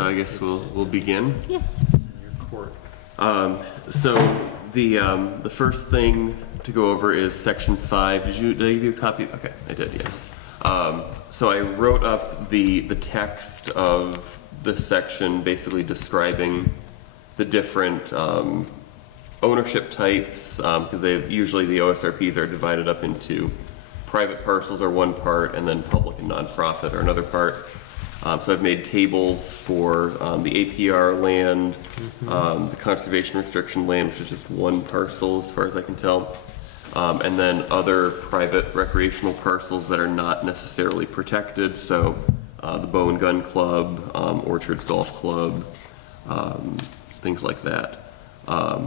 So I guess we'll begin. Yes. Your court. So the first thing to go over is section 5. Did I give you a copy? Okay, I did. Yes. So I wrote up the text of this section, basically describing the different ownership types, because usually the OSRPs are divided up into private parcels are one part, and then public and nonprofit are another part. So I've made tables for the APR land, the conservation restriction land, which is just one parcel as far as I can tell, and then other private recreational parcels that are not necessarily protected. So the Bow and Gun Club, Orchards Golf Club, things like that.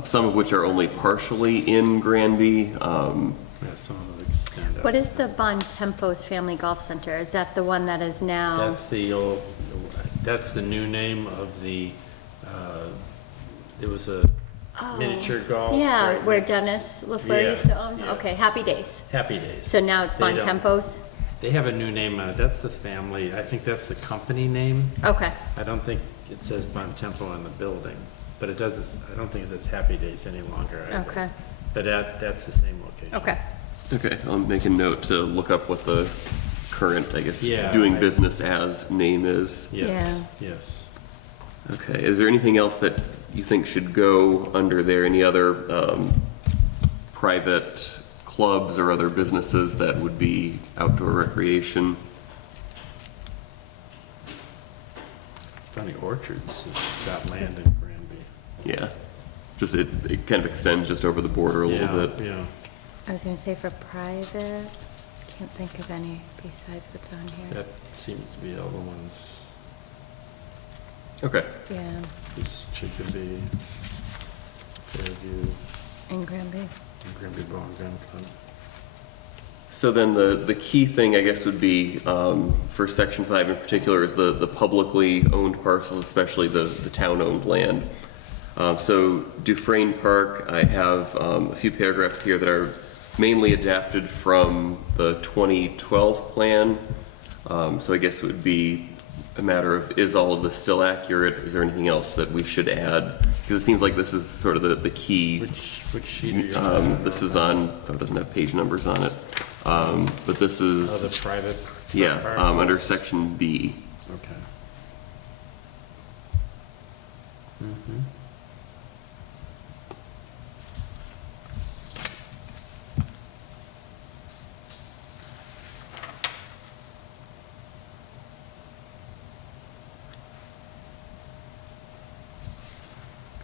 Some of which are only partially in Granby. Yeah, some of them extend out. What is the Bon Tempos Family Golf Center? Is that the one that is now? That's the old, that's the new name of the, it was a miniature golf. Yeah, right where next- Dennis LaFleur used to own? yes. Okay, Happy Days. Happy Days. So now it's They Bon don't- Tempos? They have a new name on it. That's the family, I think that's the company name. Okay, I don't think it says Bon Tempo on the building, but it does, I don't think it says Happy Days any longer either. okay, But that's the same location. okay. Okay, I'll make a note to look up what the current, I guess, Yeah, doing I- business as name is. Yes, yes. Okay, is there anything else that you think should go under there? Any other private clubs or other businesses that would be outdoor recreation? It's funny, Orchards has got land in Granby. Yeah, just it kind of extends just over the border a little Yeah, bit. yeah. I was gonna say for private, can't think of any besides what's on here. That seems to be all the ones. Okay, Yeah, This Chicopee, Fairview, in Granby. and Granby Bow and Gun Club. so then the key thing, I guess, would be for section 5 in particular is the publicly owned parcels, especially the town-owned land. So Dufresne Park, I have a few paragraphs here that are mainly adapted from the 2012 plan. So I guess it would be a matter of, is all of this still accurate? Is there anything else that we should add? Because it seems like this is sort of the key. Which sheet are you on? This is on, oh, it doesn't have page numbers on it. But this Oh, is, the private yeah, parcels? under section B. Okay. Mm-hmm.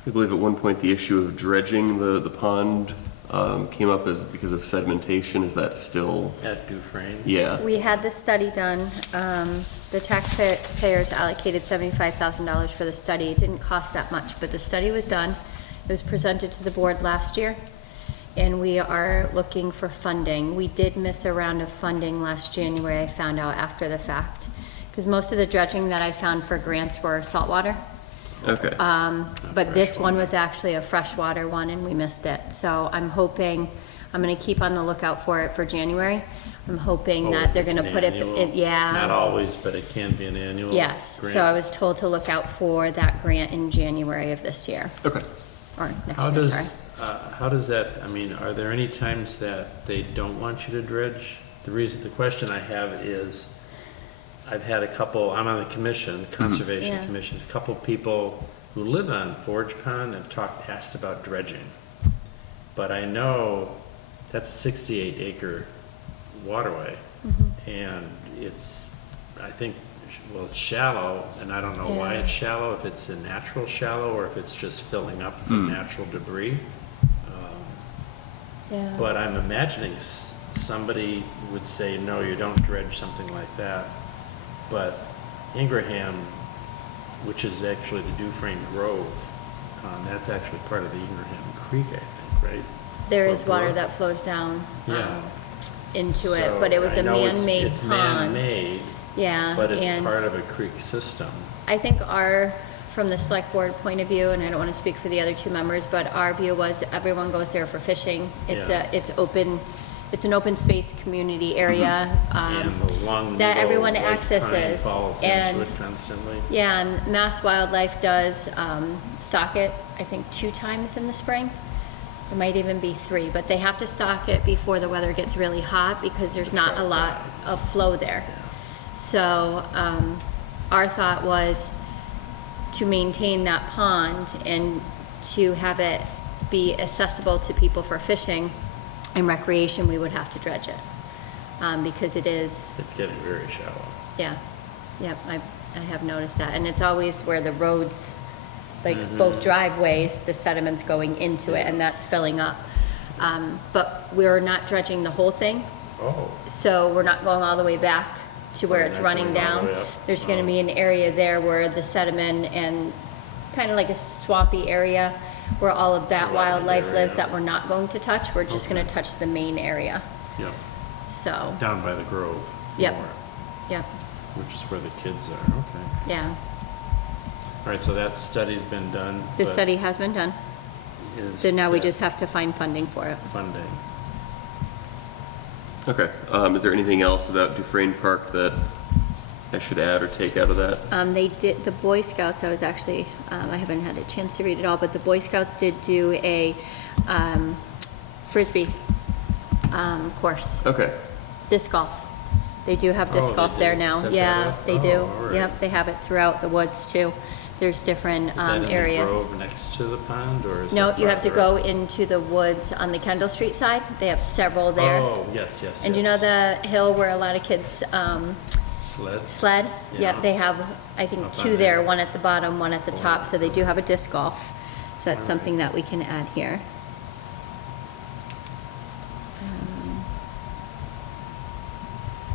I believe at one point the issue of dredging the pond came up as because of sedimentation. Is that still? At Dufresne? Yeah. We had the study done. The taxpayers allocated $75,000 for the study. It didn't cost that much, but the study was done. It was presented to the board last year, and we are looking for funding. We did miss a round of funding last January, I found out after the fact, because most of the dredging that I found for grants were saltwater. Okay. But this one was actually a freshwater one and we missed it. So I'm hoping, I'm gonna keep on the lookout for it for January. I'm hoping Oh, that they're it's gonna an put it, annual? yeah. Not always, but it can be an annual Yes, grant. so I was told to look out for that grant in January of this year, Okay. or next How year, sorry. does, how does that, I mean, are there any times that they don't want you to dredge? The question I have is, I've had a couple, I'm on the commission, Conservation Yeah. Commission, a couple people who live on Forge Pond have asked about dredging. But I know that's a 68 acre waterway, and it's, I think, well, it's shallow, and I don't know why Yeah. it's shallow, if it's a natural shallow or if it's just filling up from natural debris. Yeah. But I'm imagining somebody would say, no, you don't dredge something like that. But Ingraham, which is actually the Dufresne Grove, that's actually part of the Ingraham Creek, I think, right? There Or is water brook? that flows down, Yeah. into it, So but it was I a know man-made It's pond. man-made, Yeah, but it's and part of a creek system. I think from the select board point of view, and I don't want to speak for the other two members, but our view was everyone goes there for fishing. Yeah. It's open it's an open space community area. And the long, that low everyone white pine accesses, falls and- into it constantly. Yeah, and Mass Wildlife does stock it, I think, 2 times in the spring. It might even be 3, but they have to stock it before the weather gets really hot because there's not a lot of flow there. So our thought was to maintain that pond and to have it be accessible to people for fishing and recreation, we would have to dredge it. Because it is, It's getting very shallow. yeah, yep, I have noticed that. And it's always where the roads, like both driveways, the sediment's going into it and that's filling up. But we're not dredging the whole thing, Oh, so we're not going all the way back to where We're it's not running going all the down. way up? There's gonna Oh. be an area there where the sediment and kind of like a swampy area where all of that Wetland wildlife area. lives that we're not going to touch. We're just gonna Okay. touch the main area, yep, so, down by the grove. Yep. more, yep, Which is where the kids are, okay. yeah. All right, so that study's been done. The but study has been done, is so now we that just have to find funding for it. Funding. Okay, is there anything else about Dufresne Park that I should add or take out of that? They did, the Boy Scouts, I was actually, I haven't had a chance to read it all, but the Boy Scouts did do a Frisbee course, Okay, disc golf. They do have Oh, disc they golf there do? now. Set that Yeah, up? they Oh, do. all right. Yep, they have it throughout the woods too. There's different Is that in the areas. grove next to the pond, or is No, that you have to farther? go into the woods on the Kendall Street side. They have several there. Oh, yes, yes, And you know yes. the hill where a lot of kids Sled? sled? Yeah. Yep, they have, I think, Up 2 on there, there. one at the bottom, one at the top, so they do have a disc golf. So that's All something right. that we can add here.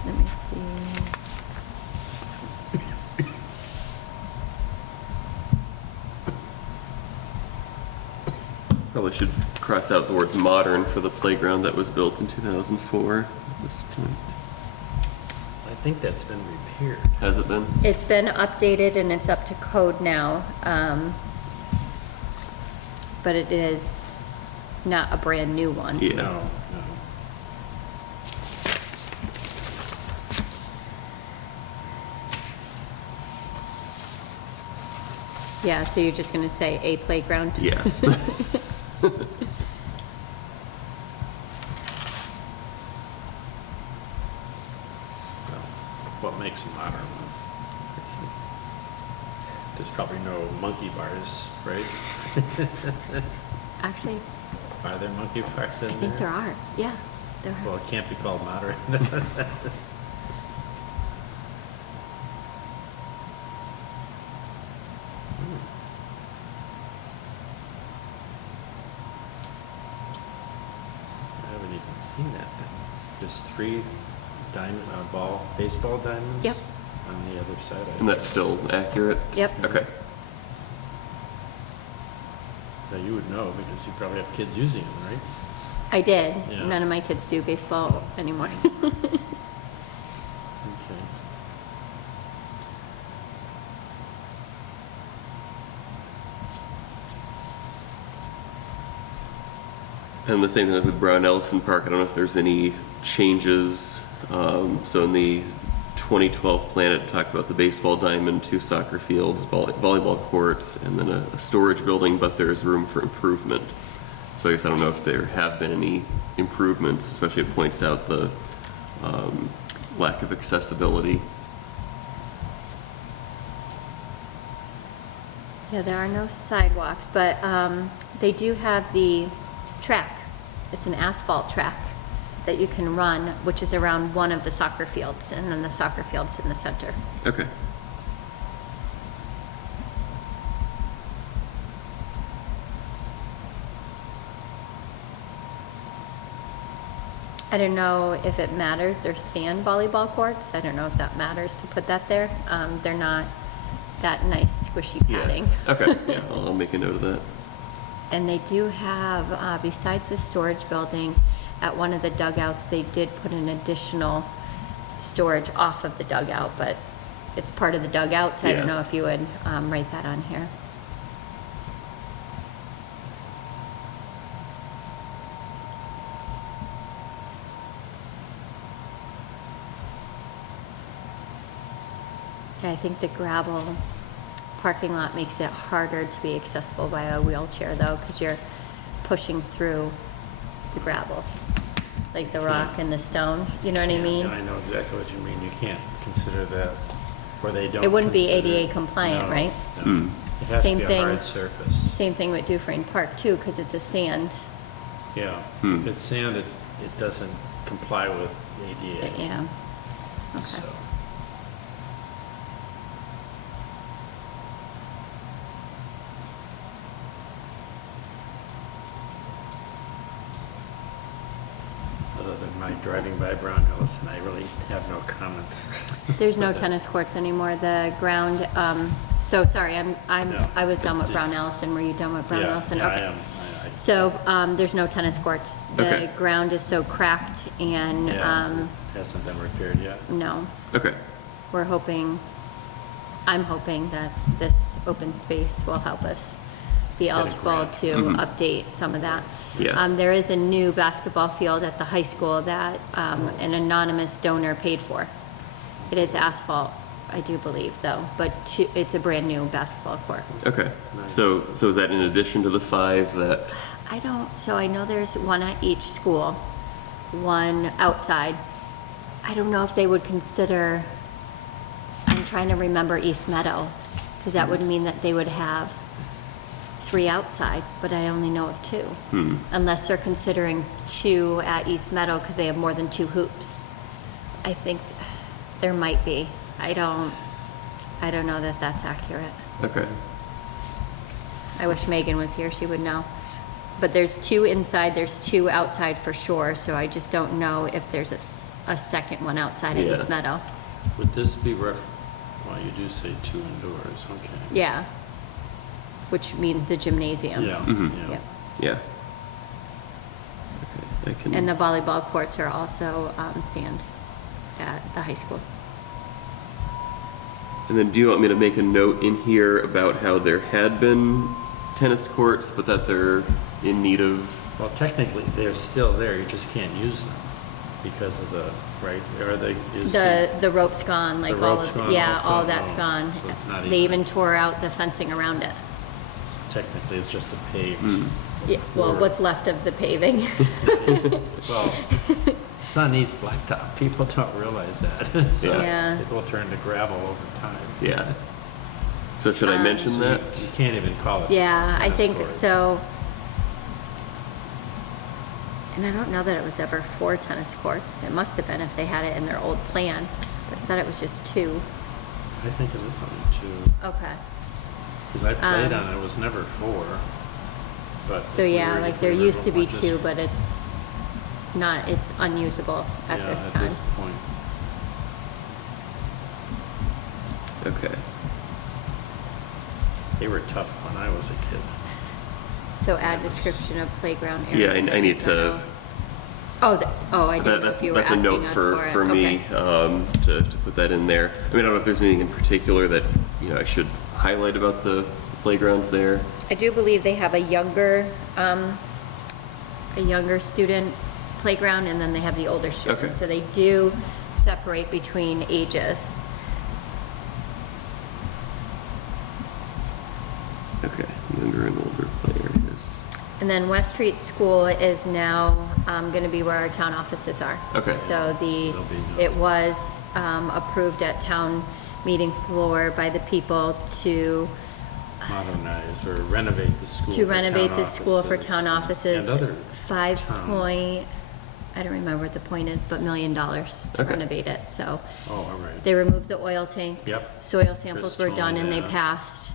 Let me see. probably should cross out the word modern for the playground that was built in 2004 at this point. I think that's been repaired. Has it been? It's been updated and it's up to code now, but it is not a brand new one. Yeah. No, no. Yeah, so you're just gonna say a playground? Yeah. Well, what makes a modern one? There's probably no monkey bars, right? Actually, Are there monkey bars in I there? think there are, yeah, there Well, are. it can't be called modern. I haven't even seen that then. There's 3 baseball diamonds? Yep. On the other side. And that's still accurate? Yep. Okay. Now you would know because you probably have kids using them, right? I did. Yeah. None of my kids do baseball anymore. Okay. And the same thing with Brown Ellison Park. I don't know if there's any changes. So in the 2012 plan, it talked about the baseball diamond, 2 soccer fields, volleyball courts, and then a storage building, but there's room for improvement. So I guess I don't know if there have been any improvements, especially it points out the lack of accessibility. Yeah, there are no sidewalks, but they do have the track. It's an asphalt track that you can run, which is around one of the soccer fields, and then the soccer field's in the center. Okay. I don't know if it matters, they're sand volleyball courts, I don't know if that matters to put that there. They're not that nice squishy Yeah. padding. Okay, yeah, I'll make a note of that. And they do have, besides the storage building, at one of the dugouts, they did put an additional storage off of the dugout, but it's part of the dugout, so I don't Yeah. know if you would write that on here. I think the gravel parking lot makes it harder to be accessible by a wheelchair though, because you're pushing through the gravel, like the rock and the stone, you know what I mean? I know exactly what you mean. You can't consider that, or they don't. It wouldn't be consider- ADA compliant, No, right? no. It has Same to be thing. a hard surface. Same thing with Dufresne Park too, because it's a sand, Yeah. If it's sand, it doesn't comply with ADA. yeah. Okay. So. Other than my driving by Brown Hills, and I really have no comment. There's no tennis courts anymore, the ground, so sorry, No. I was done with Brown Allison, were you done with Brown Yeah, Allison? yeah, I Okay. am. So, there's no tennis courts. The Okay. ground is so cracked and, Yeah, hasn't been repaired yet. no. Okay. We're hoping, I'm hoping that this open space will help us be Get a eligible grant. to update some of that. Yeah. There is a new basketball field at the high school that, an anonymous donor paid for. It is asphalt, I do believe, though, but it's a brand-new basketball court. Okay. Nice. So is that in addition to the 5 that? So I know there's one at each school, one outside. I don't know if they would consider, I'm trying to remember East Meadow, because that would mean that they would have 3 outside, but I only know of 2. Unless they're considering 2 at East Meadow because they have more than 2 hoops. I think there might be. I don't know that that's accurate. Okay. I wish Megan was here, she would know. But there's 2 inside, there's 2 outside for sure, so I just don't know if there's a second one outside at Yeah. East Meadow. Would this be well, you do say 2 indoors, okay. Yeah. Which means the gymnasiums. Yeah, Mhm. yeah. Yeah. Okay. I can. And the volleyball courts are also sand at the high school. And then do you want me to make a note in here about how there had been tennis courts, but that they're in need of? Well, technically, they're still there, you just can't use them because of the, right, or they, is The rope's gone, like The all rope's of, gone yeah, also? all that's Oh, gone. so it's not They even- even tore out the fencing around it. so technically, it's just a paved. Yeah, well, Or- what's left of the paving. Well, sun eats blacktop, people don't realize that. So Yeah. it will turn to gravel over time. Yeah. So should I mention So that? you can't even call it. Yeah, I tennis think court. so. And I don't know that it was ever 4 tennis courts. It must have been if they had it in their old plan, but I thought it was just 2. I think it is only 2, Okay. because I played Um, on it, it was never 4. But So if we yeah, were- like if there we were used to be just- 2, but it's not, it's unusable at yeah, this at time. this point. Okay. They were tough when I was a kid. So add description of playground areas. Yeah, at I need East to. Meadow. I didn't know That's if you were that's a asking note us for it. for me Okay. to put that in there. I mean, I don't know if there's anything in particular that I should highlight about the playgrounds there. I do believe they have a younger student playground, and then they have the older student. Okay. So they do separate between ages. Okay, younger and older play areas. And then West Street School is now going to be where our town offices are. Okay. So there'll be no- it was approved at town meeting floor by the people to Modernize or renovate the school. to for renovate town the school for offices town offices. And other 5 town- point, I don't remember what the point is, but $1 million to Okay. renovate it. So Oh, all right. they removed the oil tank. Yep. Soil samples Chris were told done me and they that. passed.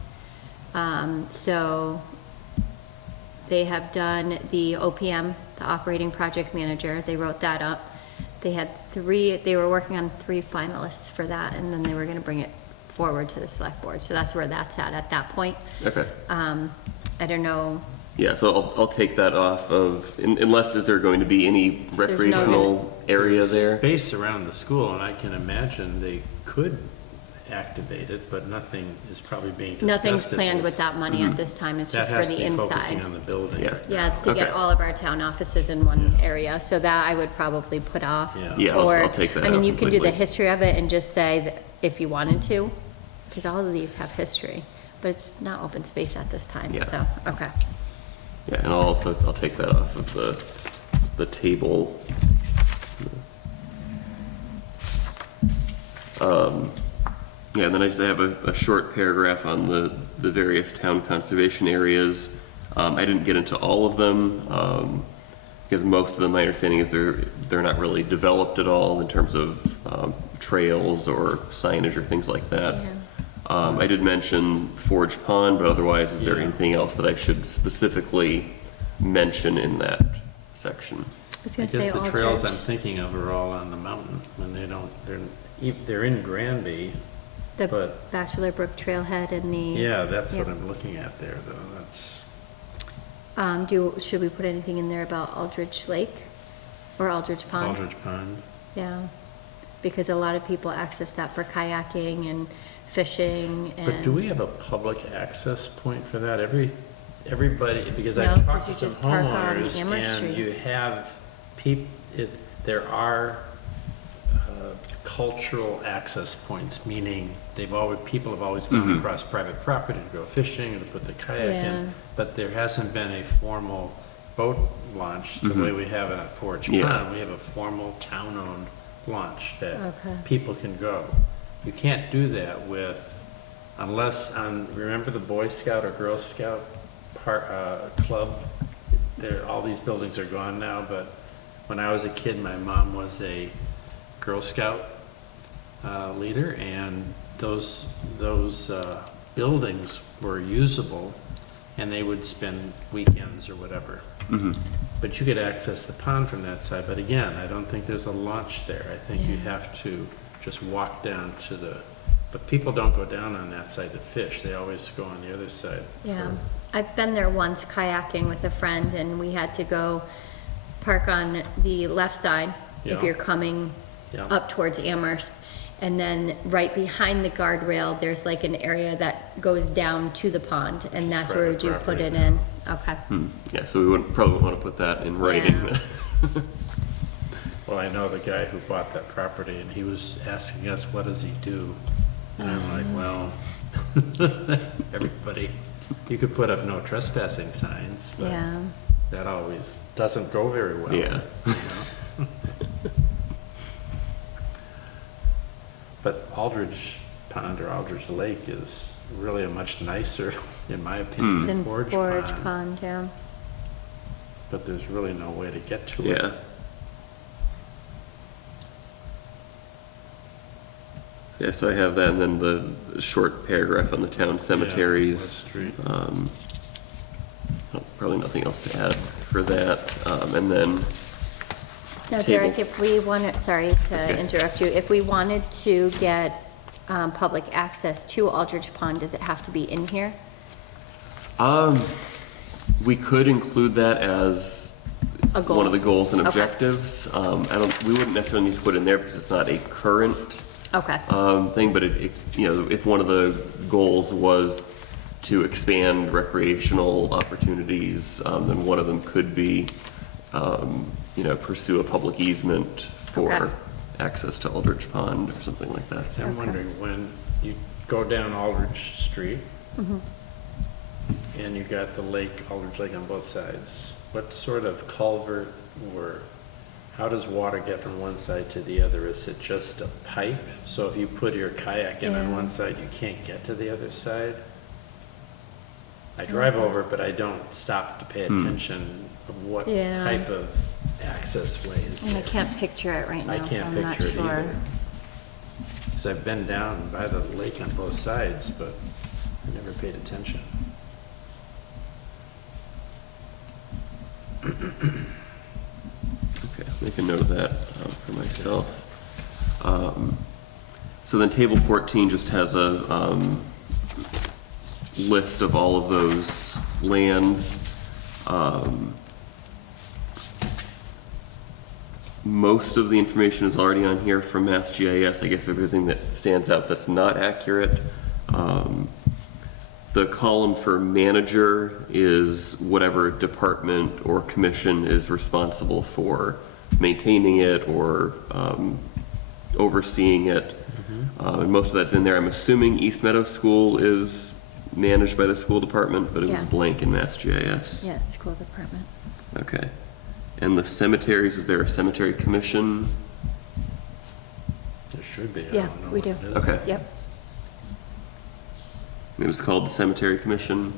So they have done the OPM, the operating project manager. They wrote that up. They had 3, they were working on 3 finalists for that, and then they were gonna bring it forward to the select board. So that's where that's at that point. Okay. I don't know, Yeah, so I'll take that off of, unless is there going to be any recreational area There's there? Space around the school, and I can imagine they could activate it, but nothing is probably being discussed. nothing's at planned this. with that money at this time. It's That just for has to the be focusing inside. on the building. Yeah. right Yeah, now. it's to get Okay. all of our town offices in one area, so that I would probably put off. Yeah. Yeah, I'll Or, take that I mean, out you can do the completely. history of it and just say that if you wanted to, because all of these have history, but it's not open space at this time, Yeah. so, okay. Yeah, and I'll take that off of the table. Yeah, and then I just have a short paragraph on the various town conservation areas. I didn't get into all of them, because most of them, my understanding is they're not really developed at all in terms of trails or signage or things like that. Yeah. I did mention Forge Pond, but otherwise, is there Yeah. anything else that I should specifically mention in that section? I was I gonna say guess the trails I'm Aldridge, thinking of are all on the mountain, and they're in Granby, the but- Bachelor Brook Trailhead and the. yeah, that's what Yep. I'm looking at there, though, that's Should we put anything in there about Aldrich Lake or Aldrich Pond? Aldrich Pond. Yeah, because a lot of people access that for kayaking and fishing and. But do we have a public access point for that? Everybody, because No, I've 'cause talked you to some just park on homeowners, Amherst and Street. you have there are cultural access points, meaning people have always gone Mhm. across private property to go fishing and to put the kayak Yeah. in, but there hasn't been a formal boat launch the Mhm. way we have it at Forge Yeah. Pond. We have a formal town-owned launch that Okay. people can go. You can't do that remember the Boy Scout or Girl Scout club? All these buildings are gone now, but when I was a kid, my mom was a Girl Scout leader, and those buildings were usable, and they would spend weekends or whatever. Mm-hmm. But you could access the pond from that side, but again, I don't think there's a launch there. I think you Yeah. have to just walk down but people don't go down on that side to fish, they always go on the other side. Yeah, I've been there once kayaking with a friend, and we had to go park on the left side if Yeah. you're coming Yeah. up towards Amherst. And then right behind the guardrail, there's like an area that goes down to the pond, and It's that's where private you put property. it in. Okay. Yeah, so we probably want to put that in writing. Yeah. Well, I know the guy who bought that property, and he was asking us, what does he do? And I'm like, well, everybody, you could put up no trespassing signs, but Yeah, that always doesn't go very well. Yeah. you know? But Aldridge Pond or Aldridge Lake is really a much nicer, in my opinion, then than Forge Forge Pond. Pond, yeah. But there's really no way to get to it. Yeah. Yeah, so I have that, and then the short paragraph on the town cemeteries. West Street. Probably nothing else to add for that. And then Now, table- Derek, if we wanted, sorry That's to good. interrupt you, if we wanted to get public access to Aldrich Pond, does it have to be in here? we could include that as A goal. one of the goals and Okay. objectives. We wouldn't necessarily need to put it in there because it's not a current Okay, thing, but if one of the goals was to expand recreational opportunities, then one of them could be, pursue a public easement for Okay. access to Aldrich Pond or something like that. So I'm Okay. wondering, when you go down Aldridge Street, Mm-hmm. and you got the lake, Aldridge Lake on both sides, what sort of culvert or how does water get from one side to the other? Is it just a pipe? So if you put your kayak in on Yeah. one side, you can't get to the other side? I drive over, but I don't stop to pay attention of what Yeah. type of access way is and I there. can't picture it right I now, so can't I'm not picture it sure. either. Because I've been down by the lake on both sides, but I never paid attention. Okay, make a note of that for myself. So then table 14 just has a list of all of those lands. Most of the information is already on here from Mass GIS. I guess if there's anything that stands out that's not accurate. The column for manager is whatever department or commission is responsible for maintaining it or overseeing it. And most of that's in there. I'm assuming East Meadow School is managed by the school department, but it was Yeah. blank in Mass GIS. Yeah, school department. Okay. And the cemeteries, is there a cemetery commission? There should be. I Yeah, don't know we what do. it is. Okay. Yep. It was called the Cemetery Commission.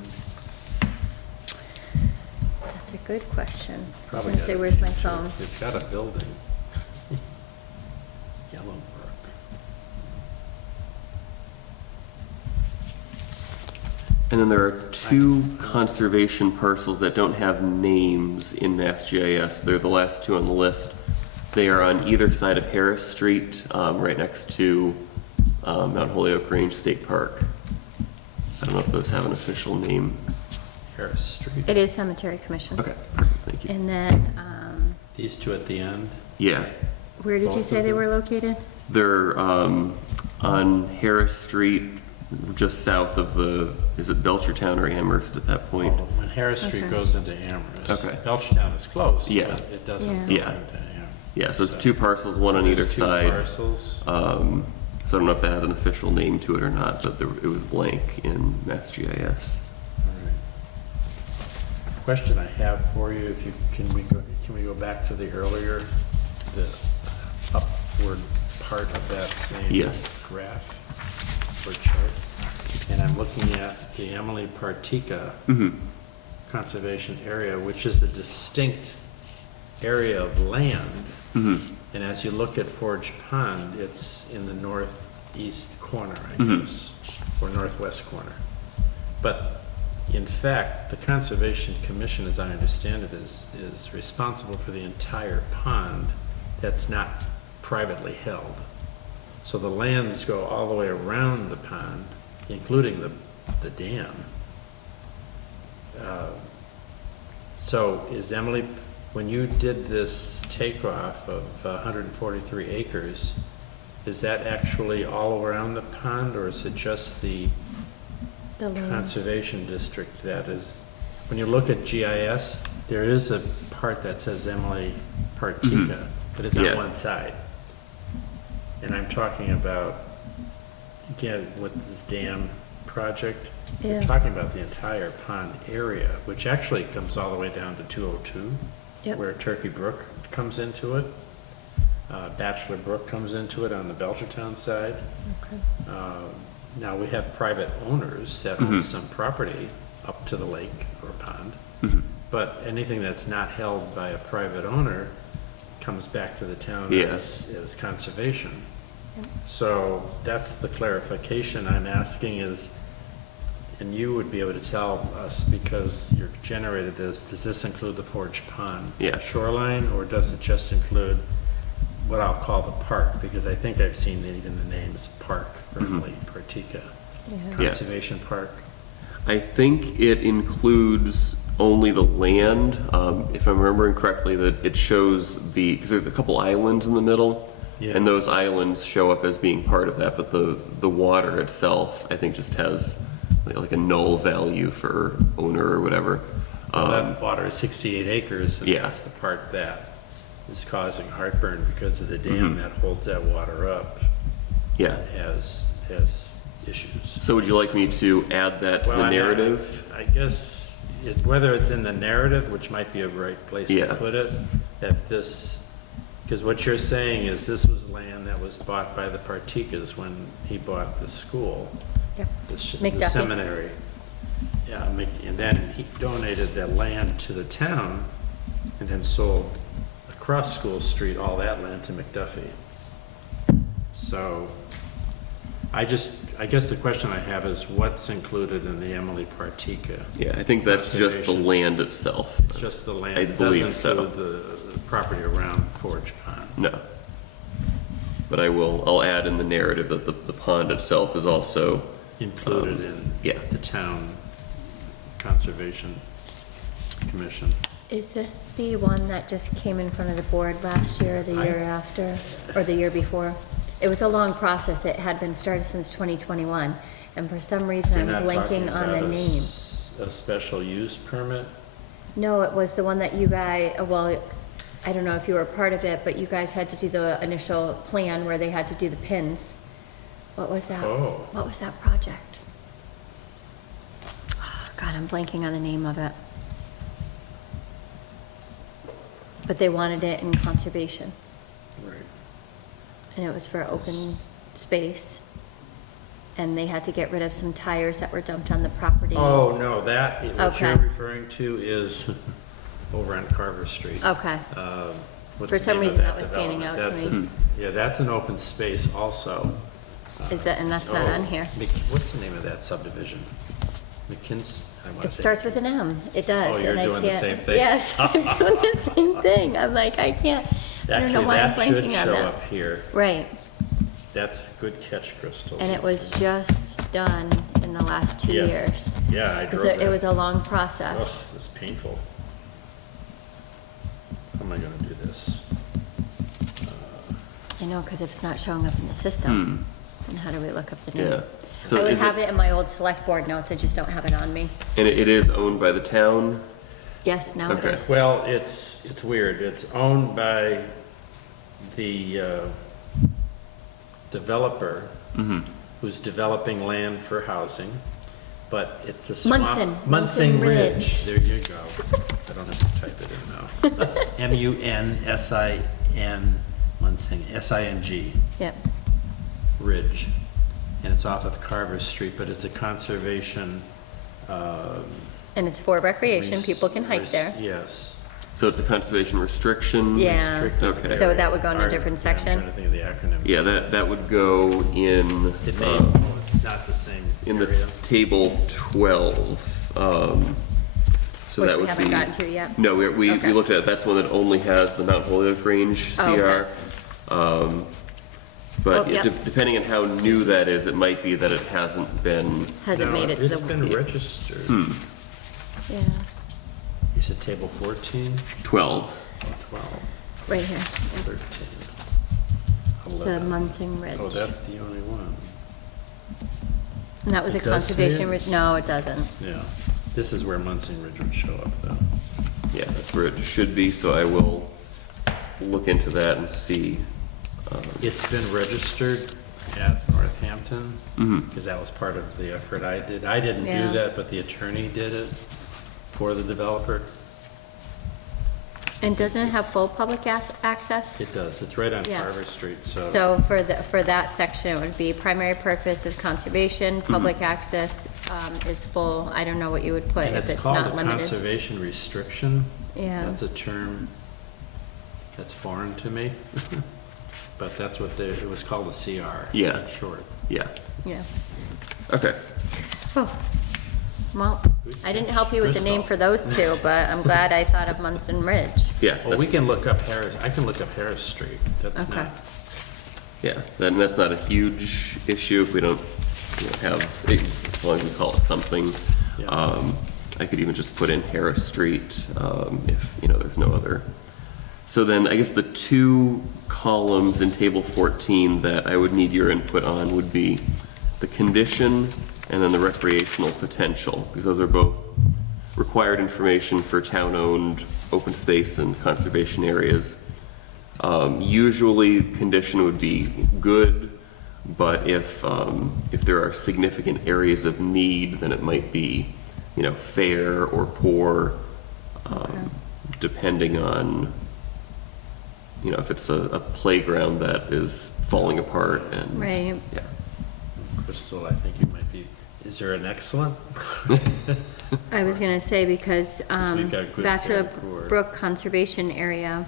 That's a good question. I was Probably gonna say, got a where's my name, too. phone? It's got a building. Yellowbrook. And then there are two conservation parcels that don't have names in Mass GIS. They're the last two on the list. They are on either side of Harris Street, right next to Mount Holyoke Range State Park. I don't know if those have an official name. Harris Street. It is cemetery commission. Okay, perfect, thank you. And then, These two at the end. Yeah, where did you Both say of they them? were located? they're on Harris Street, just south of the, is it Belchertown or Amherst at that point? Oh, when Harris Street Okay. goes into Amherst. Okay. Belchertown is close. Yeah. But it doesn't Yeah. go Yeah. into Amherst. Yeah, so it's two parcels, one on either There's two side. parcels. So I don't know if that has an official name to it or not, but it was blank in Mass GIS. All right. Question I have for you, if you, can we go back to the earlier, the upward part of that same Yes. graph or chart? And I'm looking at the Emily Partika Mm-hmm. Conservation Area, which is a distinct area of land. Mm-hmm. And as you look at Forge Pond, it's in the northeast corner, I Mhm. guess, or northwest corner. But in fact, the Conservation Commission, as I understand it, is responsible for the entire pond that's not privately held. So the lands go all the way around the pond, including the dam. So is Emily, when you did this takeoff of 143 acres, is that actually all around the pond, or is it just the The land. conservation district that is? When you look at GIS, there is a part that says Emily Partika, but it's Yeah. on one side. And I'm talking about, again, with this dam project, Yeah. we're talking about the entire pond area, which actually comes all the way down to 202, Yep. where Turkey Brook comes into it. Bachelor Brook comes into it on the Belchertown side. Okay. Now, we have private owners that own some property up to the lake or pond, but anything that's not held by a private owner comes back to the town Yes. as conservation. Yep. So that's the clarification I'm asking is, and you would be able to tell us because you've generated this, does this include the Forge Pond Yeah. shoreline, or does it just include what I'll call the park? Because I think I've seen that even the name is park, for Emily Partika. Yeah. Yeah. Conservation Park. I think it includes only the land, if I'm remembering correctly, that it shows because there's a couple islands in the middle, Yeah. and those islands show up as being part of that, but the water itself, I think, just has like a null value for owner or whatever. That water is 68 acres, and Yeah. that's the part that is causing heartburn because of the dam that holds that water up Yeah. has issues. So would you like me to add that to the narrative? I guess, whether it's in the narrative, which might be a right place to Yeah. put it, that this, because what you're saying is this was land that was bought by the Partikas when he bought the school, Yep. the McDuffie. seminary. Yeah, and then he donated that land to the town and then sold across School Street, all that land to McDuffie. So I guess the question I have is what's included in the Emily Partika? Yeah, I think that's just the Conservation. land itself. It's just the land. I It believe doesn't so. include the property around Forge Pond. No. But I'll add in the narrative that the pond itself is also, Included in yeah. the town conservation commission. Is this the one that just came in front of the board last year, or the year after, or the year before? It was a long process. It had been started since 2021, and for some reason You're I'm not talking blanking on the about name. a special use permit? No, it was the one that you guys, well, I don't know if you were a part of it, but you guys had to do the initial plan where they had to do the pins. What was that? Oh. What was that project? Oh, God, I'm blanking on the name of it. But they wanted it in conservation, Right. and it was for open space. And they had to get rid of some tires that were dumped on the property. Oh, no, what Okay. you're referring to is over on Carver Street. Okay. What's For the some name of reason that that was standing out to development? me. Yeah, that's an open space also. Is that, and that's not Oh, on here. What's the name of that subdivision? It starts with an M. It does. Oh, you're and I doing the can't- same thing? Yes, I'm doing the same thing. I'm like, I can't, I don't know Actually, why I'm that should blanking on show that. up here. Right, That's good catch, Crystal. and it was just done in the last 2 Yes. years. Yeah, I Because drove that. it was a long Ugh, process. it was painful. How am I gonna do this? I know, because if it's not showing up in the system, then how do we look up the name? Yeah. So I would is have it in my old select board notes, I just don't have it on me. And it is owned by the town? Yes, now it Okay. is. Well, it's weird. It's owned by the developer who's developing land for housing, but it's a swamp. Munson Ridge. There you go. I don't have to type it in now. M-U-N-S-I-N, Munsing, S-I-N-G, Yep, Ridge. And it's off of Carver Street, but it's a conservation, and it's for recreation, people can hike there. Yes. So it's a conservation restriction? Yeah. Restricted Okay. So area. that would go in a different I'm section? trying to think of the acronym. Yeah, that would go in, It may, not the same in the area. table 12. So Which that we would haven't be. gotten to yet? No, we Okay. looked at it, that's the one that only has the Mount Holyoke Range Oh, CR. okay. But Oh, yep. depending on how new that is, it might be that it hasn't been, Hasn't No, made it to the. It's been registered. Yeah, You said table 14, 12. 12, right here. 13, So 11. Munsing Ridge. Oh, that's the only one. And that was a It does say conservation, it? ridge. No, it doesn't. Yeah. This is where Munsing Ridge would show up though. Yeah, that's where it should be, so I will look into that and see. It's been registered at Northampton, because that was part of the effort I did. I didn't Yeah. do that, but the attorney did it for the developer. And doesn't it have full public access? It does, it's right on Yeah. Carver Street, so. So for that section, it would be primary purpose is conservation, public access, is full, I don't know what you would put And if it's it's called not a limited. conservation restriction. Yeah. That's a term that's foreign to me. But that's what it was called a CR. Yeah. in Short. Yeah, Yeah. okay. Oh, well, I didn't help you with the name Crystal. for those two, but I'm glad I thought of Munson Ridge. Yeah. Well, we that's- can look up I can look up Harris Street. That's Okay. not, Yeah, then that's not a huge issue if we don't, have, as long as we call it something. Yeah. I could even just put in Harris Street, if, there's no other. So then, I guess the two columns in table 14 that I would need your input on would be the condition and then the recreational potential, because those are both required information for town-owned open space and conservation areas. Usually, condition would be good, but if there are significant areas of need, then it might be, fair or poor, depending on, if it's a playground that is falling apart and. Right. Yeah. Crystal, I think you might be, is there an excellent? I was gonna say because, we've got good, Bachelor fair, poor. Brook Conservation Area,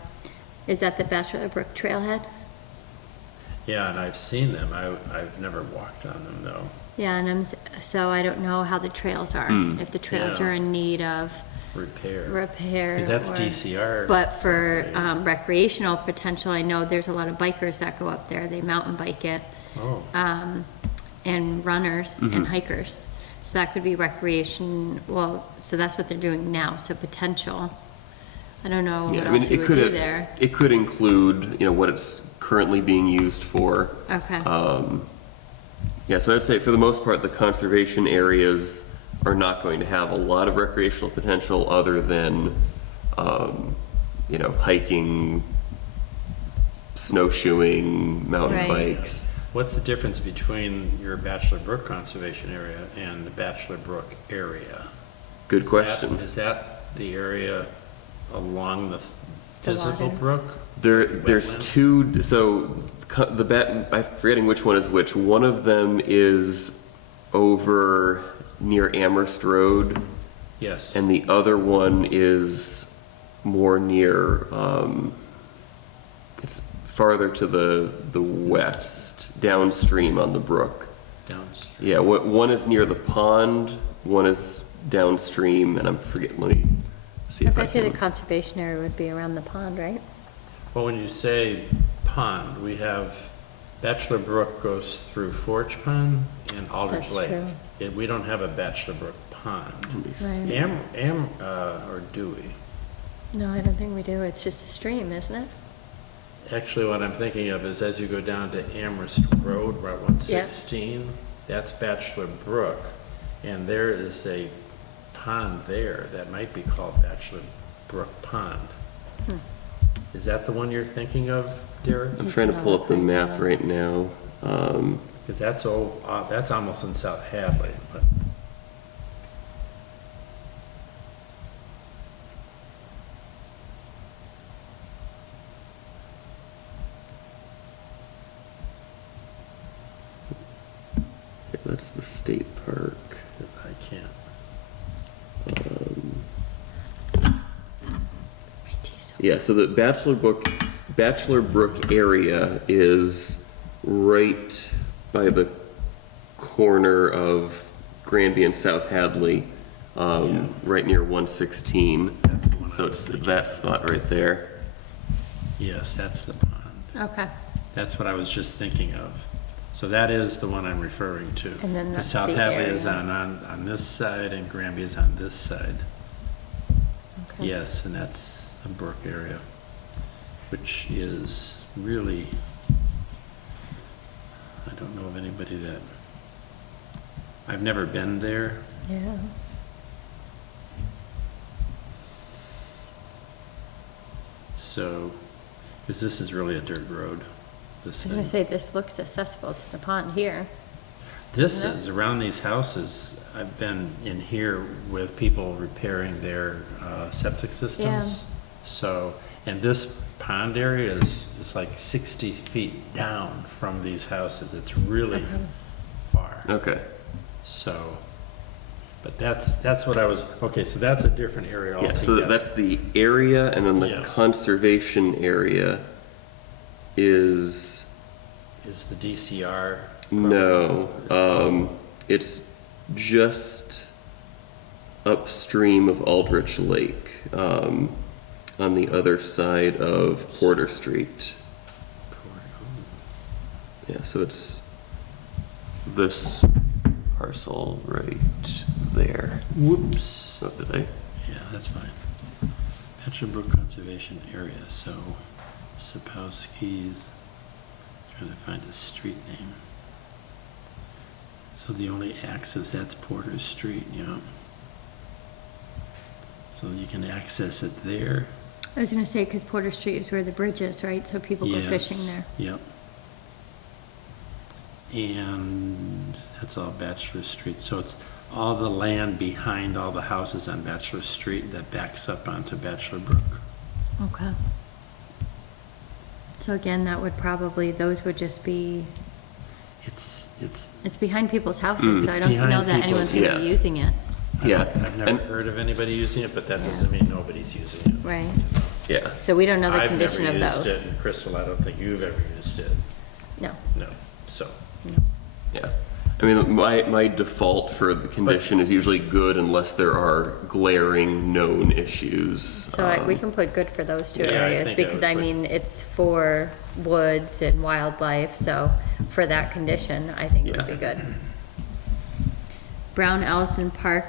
is that the Bachelor Brook Trailhead? Yeah, and I've seen them. I've never walked on them though. Yeah, and so I don't know how the trails are, if the trails Yeah. are in need of Repair. repair. Because that's or- DCR. But for recreational potential, I know there's a lot of bikers that go up there, they mountain bike it, Oh, and runners and hikers. So that could be recreation, well, so that's what they're doing now, so potential. I don't know what Yeah, I mean, else you it would could, do there. it could include, what it's currently being used for. Okay, Yeah, so I'd say for the most part, the conservation areas are not going to have a lot of recreational potential other than, hiking, snowshoeing, mountain Right. bikes. What's the difference between your Bachelor Brook Conservation Area and the Bachelor Brook area? Good Is question. Is that the area along the physical water. brook? There's Wetland? two, so I'm forgetting which one is which. One of them is over near Amherst Road, Yes. and the other one is more near, it's farther to the west, downstream on the brook. Downstream. Yeah, one is near the pond, one is downstream, and I'm forgetting, let me see I if I bet you the can. conservation area would be around the pond, right? Well, when you say pond, we have Bachelor Brook goes through Forge Pond and Aldrich That's Lake. true. We don't have a Bachelor Brook pond. Let me see. Right. Or do we? No, I don't think we do. It's just a stream, isn't it? Actually, what I'm thinking of is as you go down to Amherst Road, Route 116, that's Bachelor Brook, and there is a pond there that might be called Bachelor Brook Pond. Hmm. Is that the one you're thinking of, Derek? I'm It's trying to not pull up the right map now. right now. Because that's almost in South Hadley, but Yeah, that's the state park. I can't. Yeah, so the Bachelor Brook area is right by the corner of Granby and South Hadley, right near 116. That's the one So I it's was thinking that of. spot right there. Yes, that's the pond. Okay. That's what I was just thinking of. So that is the one I'm referring to. And then The that's South the Hadley is area. on this side and Granby is on this side. Okay. Yes, and that's a brook area, which is really, I don't know of anybody that, I've never been there. Yeah. So, because this is really a dirt road, I this was gonna thing. say, this looks accessible to the pond here. This isn't it? is, around these houses, I've been in here with people repairing their septic systems. So, and this pond area is like 60 feet down from these houses. It's really Okay. far. Okay. So, but that's what I was, okay, so that's a different area Yeah, altogether. so that's the area, and then the Yeah. conservation area is, Is the DCR? no, it's just upstream of Aldrich Lake, on the other side of Porter Street. Yeah, so it's this parcel right there. Whoops. So did I? Yeah, that's fine. Bachelor Brook Conservation Area, so Sapowski's, trying to find a street name. So the only access, that's Porter Street, yeah. So you can access it there. I was gonna say, because Porter Street is where the bridge is, right? So people go Yes, fishing there. Yep. And that's all Bachelor Street, so it's all the land behind all the houses on Bachelor Street that backs up onto Bachelor Brook. Okay. So again, that would probably, those would just be, It's it's behind people's houses, so It's I don't behind know that anyone's people's- gonna be yeah. using it, Yeah, I've never and- heard of anybody using it, but that doesn't mean nobody's using it. right? Yeah. So we don't know the I've condition of never used those. it, and Crystal, I don't think you've ever used it. No, No, so, no. Yeah. I mean, my default for the condition is usually good unless there are glaring known issues. So we can put good for those two Yeah, I areas, think I because would I put- mean, it's for woods and wildlife, so for that condition, I think it would Yeah. be good. Brown Ellison Park,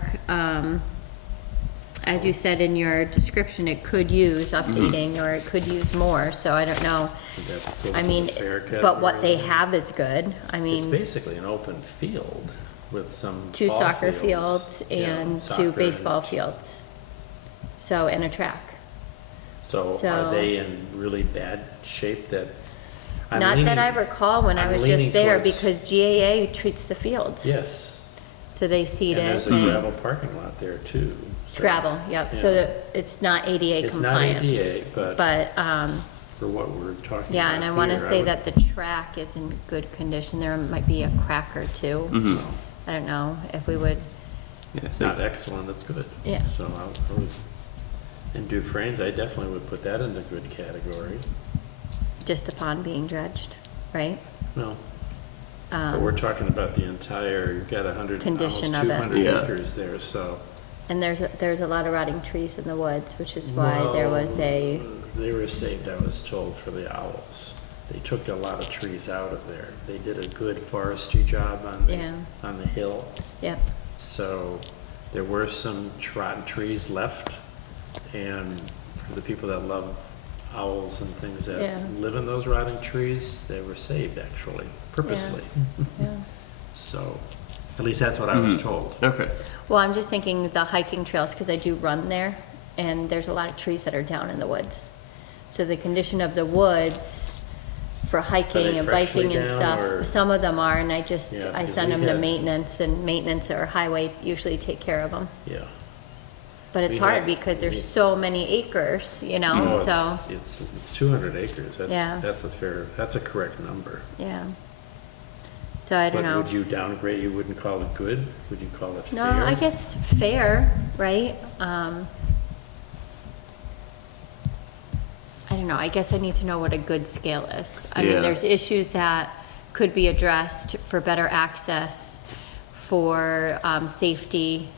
as you said in your description, it could use updating, or it could use more, so I don't know. would that go I to mean, the fair but what they category? have is good, I It's mean, basically an open field with some two ball soccer fields Yeah, and soccer two and- baseball fields. So, and a track. So So- are they in really bad shape that, I'm Not that I leaning- recall when I I'm was leaning just there, towards- because GAA treats the fields. Yes, So they seed and it. there's a and- gravel parking lot there too. It's so- gravel, yep, so Yeah. that it's not ADA It's not compliant. ADA, but But, for what we're talking about yeah, and I wanna here, say would- that the track is in good condition, there might be a crack or two. Mhm. I don't know if we would, Yeah, I It's think- not excellent, it's good. Yeah. So I would, and Dufrane's, I definitely would put that in the good category. just the pond being dredged, right? No, but we're talking about the entire, you've got 100, almost Condition of it. 200 Yeah. acres there, so. And there's a lot of rotting trees in the woods, which is why there was a, They were saved, I was told, for the owls. They took a lot of trees out of there. They did a good forestry job Yeah. on the hill. yep, So there were some rotten trees left, and for the people that love owls and things that Yeah. live in those rotting trees, they were saved actually, purposely. yeah. So, at least that's what I was Mhm. told. Okay. Well, I'm just thinking the hiking trails, because I do run there, and there's a lot of trees that are down in the woods. So the condition of the woods for hiking and freshly biking and down, stuff, or- some of them are, and I Yeah, I because send we them to had- maintenance, and maintenance or highway usually take care of them. Yeah. But it's We hard had- because there's we- so many acres, you know, Oh, so, it's 200 acres. Yeah. That's a correct number. yeah. So I don't know. But would you downgrade, you wouldn't call it good? Would you call it fair? No, I guess fair, right? I don't know, I guess I need to know what a good scale is. I mean, Yeah. there's issues that could be addressed for better access, for safety.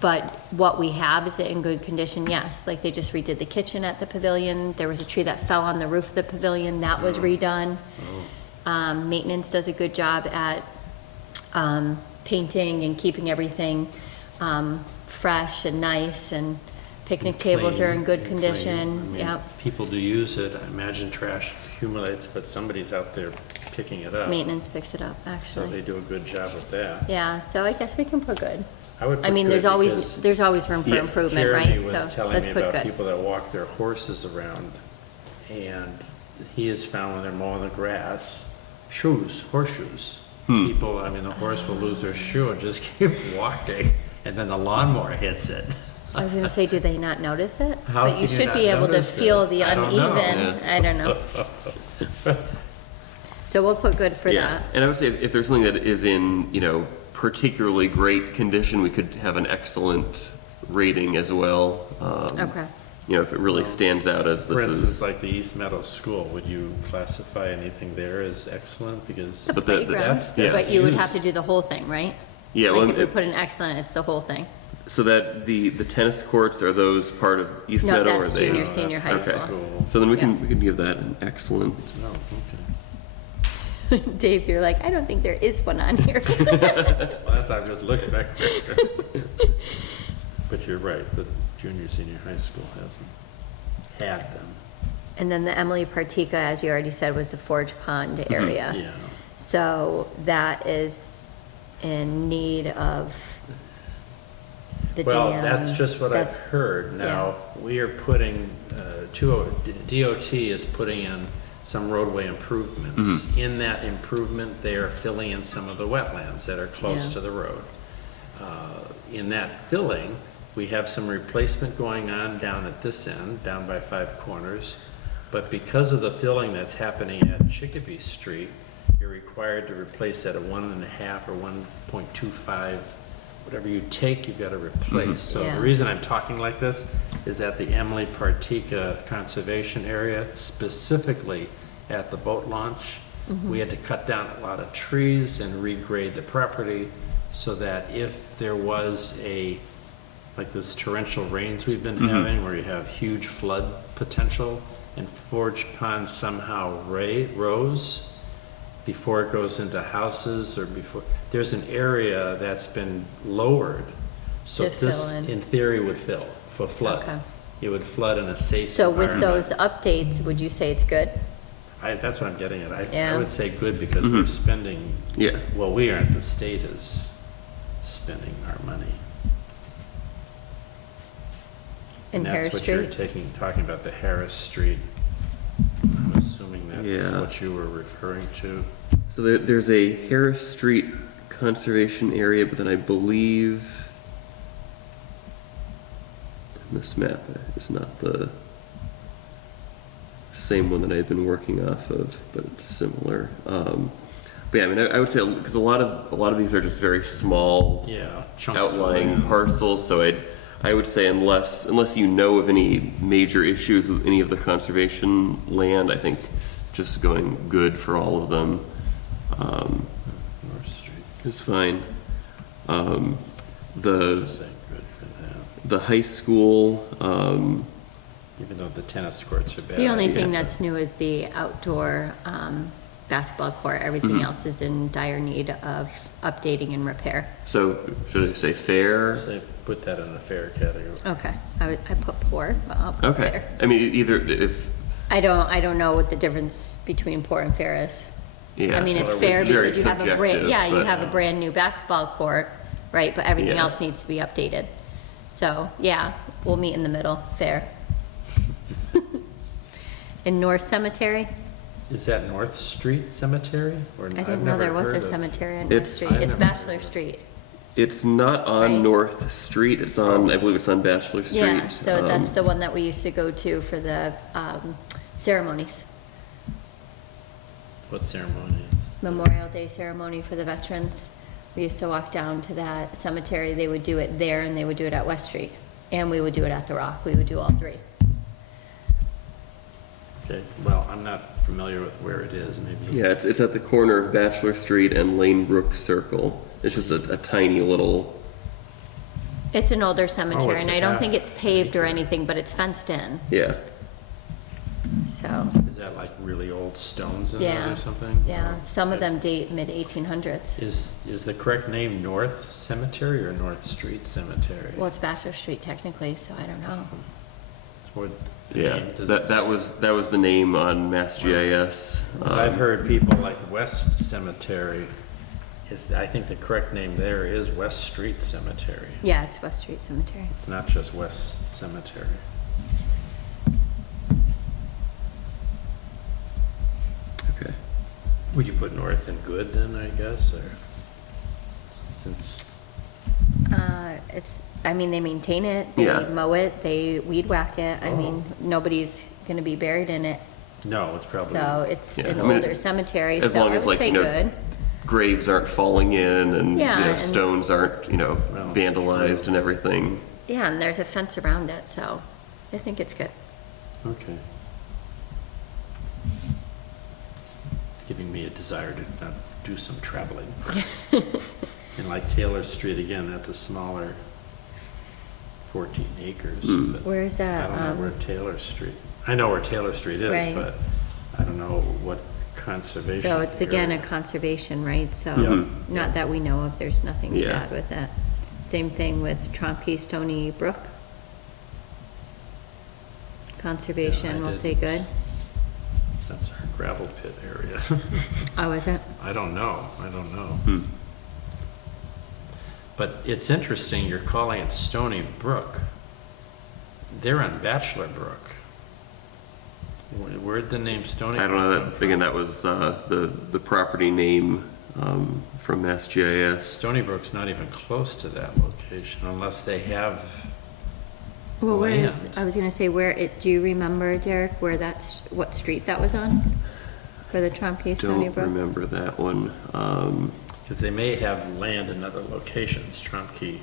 But what we have, is it in good condition? Yes, like they just redid the kitchen at the pavilion. There was a tree that fell on the roof of the pavilion, that was redone. Maintenance does a good job at painting and keeping everything fresh and nice, and picnic tables are in good Clean, condition, I mean, yep. People do use it. I imagine trash accumulates, but somebody's out there picking it up. Maintenance picks it up, So they actually. do a good job with that. Yeah, so I guess we can put good. I would I put mean, good there's because always room for Yeah, improvement, Jeremy right? was So telling let's me put about good. people that walk their horses around, and he has found when they're mowing the grass, horseshoes. People, I mean, the horse will lose their shoe and just keep walking, and then the lawnmower hits it. I was gonna say, do they not notice it? How But you can you should not be able to notice feel it? the I don't know. uneven, I don't know. So we'll put good for Yeah, that. and I would say if there's something that is in, particularly great condition, we could have an excellent rating as well. Okay. If it really stands out as For this instance, is. like the East Meadow School, would you classify anything there as excellent? Because But the- Playground, yeah. but you would have to used. do the whole thing, right? Yeah, Like well, if we put an excellent, it's the whole thing. so that the tennis courts, are those part of East No, Meadow, or are that's they? junior, No, senior high that's Okay. school. Cool. So then we Yeah. can give that an excellent. Oh, okay. Dave, you're like, I don't think there is one on here. Well, that's, I just looked back there. But you're right, the junior, senior high school hasn't had them. And then the Emily Partika, as you already said, was the Forge Pond area. Yeah. So that is in need of the dam. Well, that's just what I've That's- heard. Now, we are putting, DOT is putting in some roadway improvements. In that improvement, they are filling in some of the wetlands that are close Yeah. to the road. In that filling, we have some replacement going on down at this end, down by Five Corners. But because of the filling that's happening at Chicopee Street, you're required to replace that at 1.5 or 1.25. Whatever you take, you've got to replace. So Yeah. the reason I'm talking like this is at the Emily Partika Conservation Area, specifically at the boat launch, we had to cut down a lot of trees and regrade the property so that if there was like this torrential rains we've been having, where you have huge flood potential, and Forge Pond somehow rose before it goes into houses, or before, there's an area that's been lowered. So To fill this, in. in theory, would fill, for flood. Okay. It would flood in a safe So with environment. those updates, would you say it's good? That's what I'm getting at. I Yeah. would say good, because we're spending, Yeah. well, we aren't, the state is spending our money. In And Harris that's what you're Street? talking about, the Harris Street. I'm assuming Yeah. what you were referring to. So there's a Harris Street conservation area, but then I believe this map is not the same one that I've been working off of, but it's similar. But yeah, I mean, I would say because a lot of these are just very small, Yeah. chunks of outlying land. parcels. So I would say unless you know of any major issues with any of the conservation land, I think just going good for all of them North Street. is fine. The Just say good for that. the high school. Even though the tennis courts are bad. The only Yeah. thing that's new is the outdoor basketball court. Everything else is in dire need of updating and repair. So should I say fair? Say, put that in the fair category. Okay, I put poor, but I'll put Okay. fair. I mean, either if I don't know what the difference between poor and fair is. yeah. I mean, it's Well, fair it's very because you have a subjective, you but- have a brand new basketball court, right? But everything Yeah. else needs to be updated. So, yeah, we'll meet in the middle, fair. In North Cemetery, Is that North Street Cemetery? Or I I've didn't know never there was heard a of- cemetery on North It's- Street. I've It's never Bachelor Street. It's not on Right. North Street. It's on, I believe it's on Bachelor Street. Yeah, so that's Um, the one that we used to go to for the ceremonies. What ceremony? Memorial Day ceremony for the veterans. We used to walk down to that cemetery. They would do it there and they would do it at West Street. And we would do it at the Rock. We would do all three. Okay, well, I'm not familiar with where it is, maybe. Yeah, it's at the corner of Bachelor Street and Lane Brook Circle. It's just a tiny little. It's an older cemetery it's and a I don't think half it's paved or acre. anything, but it's fenced in, Yeah. so, Is that like really old stones in there yeah. or something? Yeah, some of Okay. them date mid-1800s. Is the correct name North Cemetery or North Street Cemetery? Well, it's Bachelor Street technically, so I don't know. What the Yeah. name- does That it- that was the name on Mass GIS. 'Cause I've heard people like West Cemetery, I think the correct name there is West Street Cemetery. Yeah, it's West Street Cemetery. It's not just West Cemetery. Okay. Would you put North and Good then, I guess, or since, I mean, they maintain it, Yeah. they mow it, they weed whack it. I mean, nobody's gonna be buried in it. no, it's probably. So it's Yeah, an I mean, older cemetery, as so long I as, would like, say you know, good. Graves aren't falling in and Yeah, and- stones aren't Well, vandalized and everything. Yeah, and there's a fence around it, so I think it's good. Okay. It's giving me a desire to not do some traveling. And like Taylor Street, again, that's a smaller 14 acres. but Where is that? I don't know where Taylor Street, I know where Taylor Street is, Right. but I don't know what conservation. So it's again a area. conservation, right? So, Mhm. not that we know of, there's nothing Yeah. bad with that. Same thing with Trompe Stony Brook. Conservation, Yeah, I we'll did. say good. That's our gravel pit area. Oh, is it? I don't know. Hmm. But it's interesting, you're calling it Stony Brook. They're on Bachelor Brook. Where'd the name Stony? I don't know Brook that again. That was the property name from Mass GIS. Stony Brook's not even close to that location unless they have, Well, where is, Land. I was gonna say, do you remember, Derek, where what street that was on? For the Trompe Stony Don't Brook? remember that one. because they may have land in other locations, Tromke.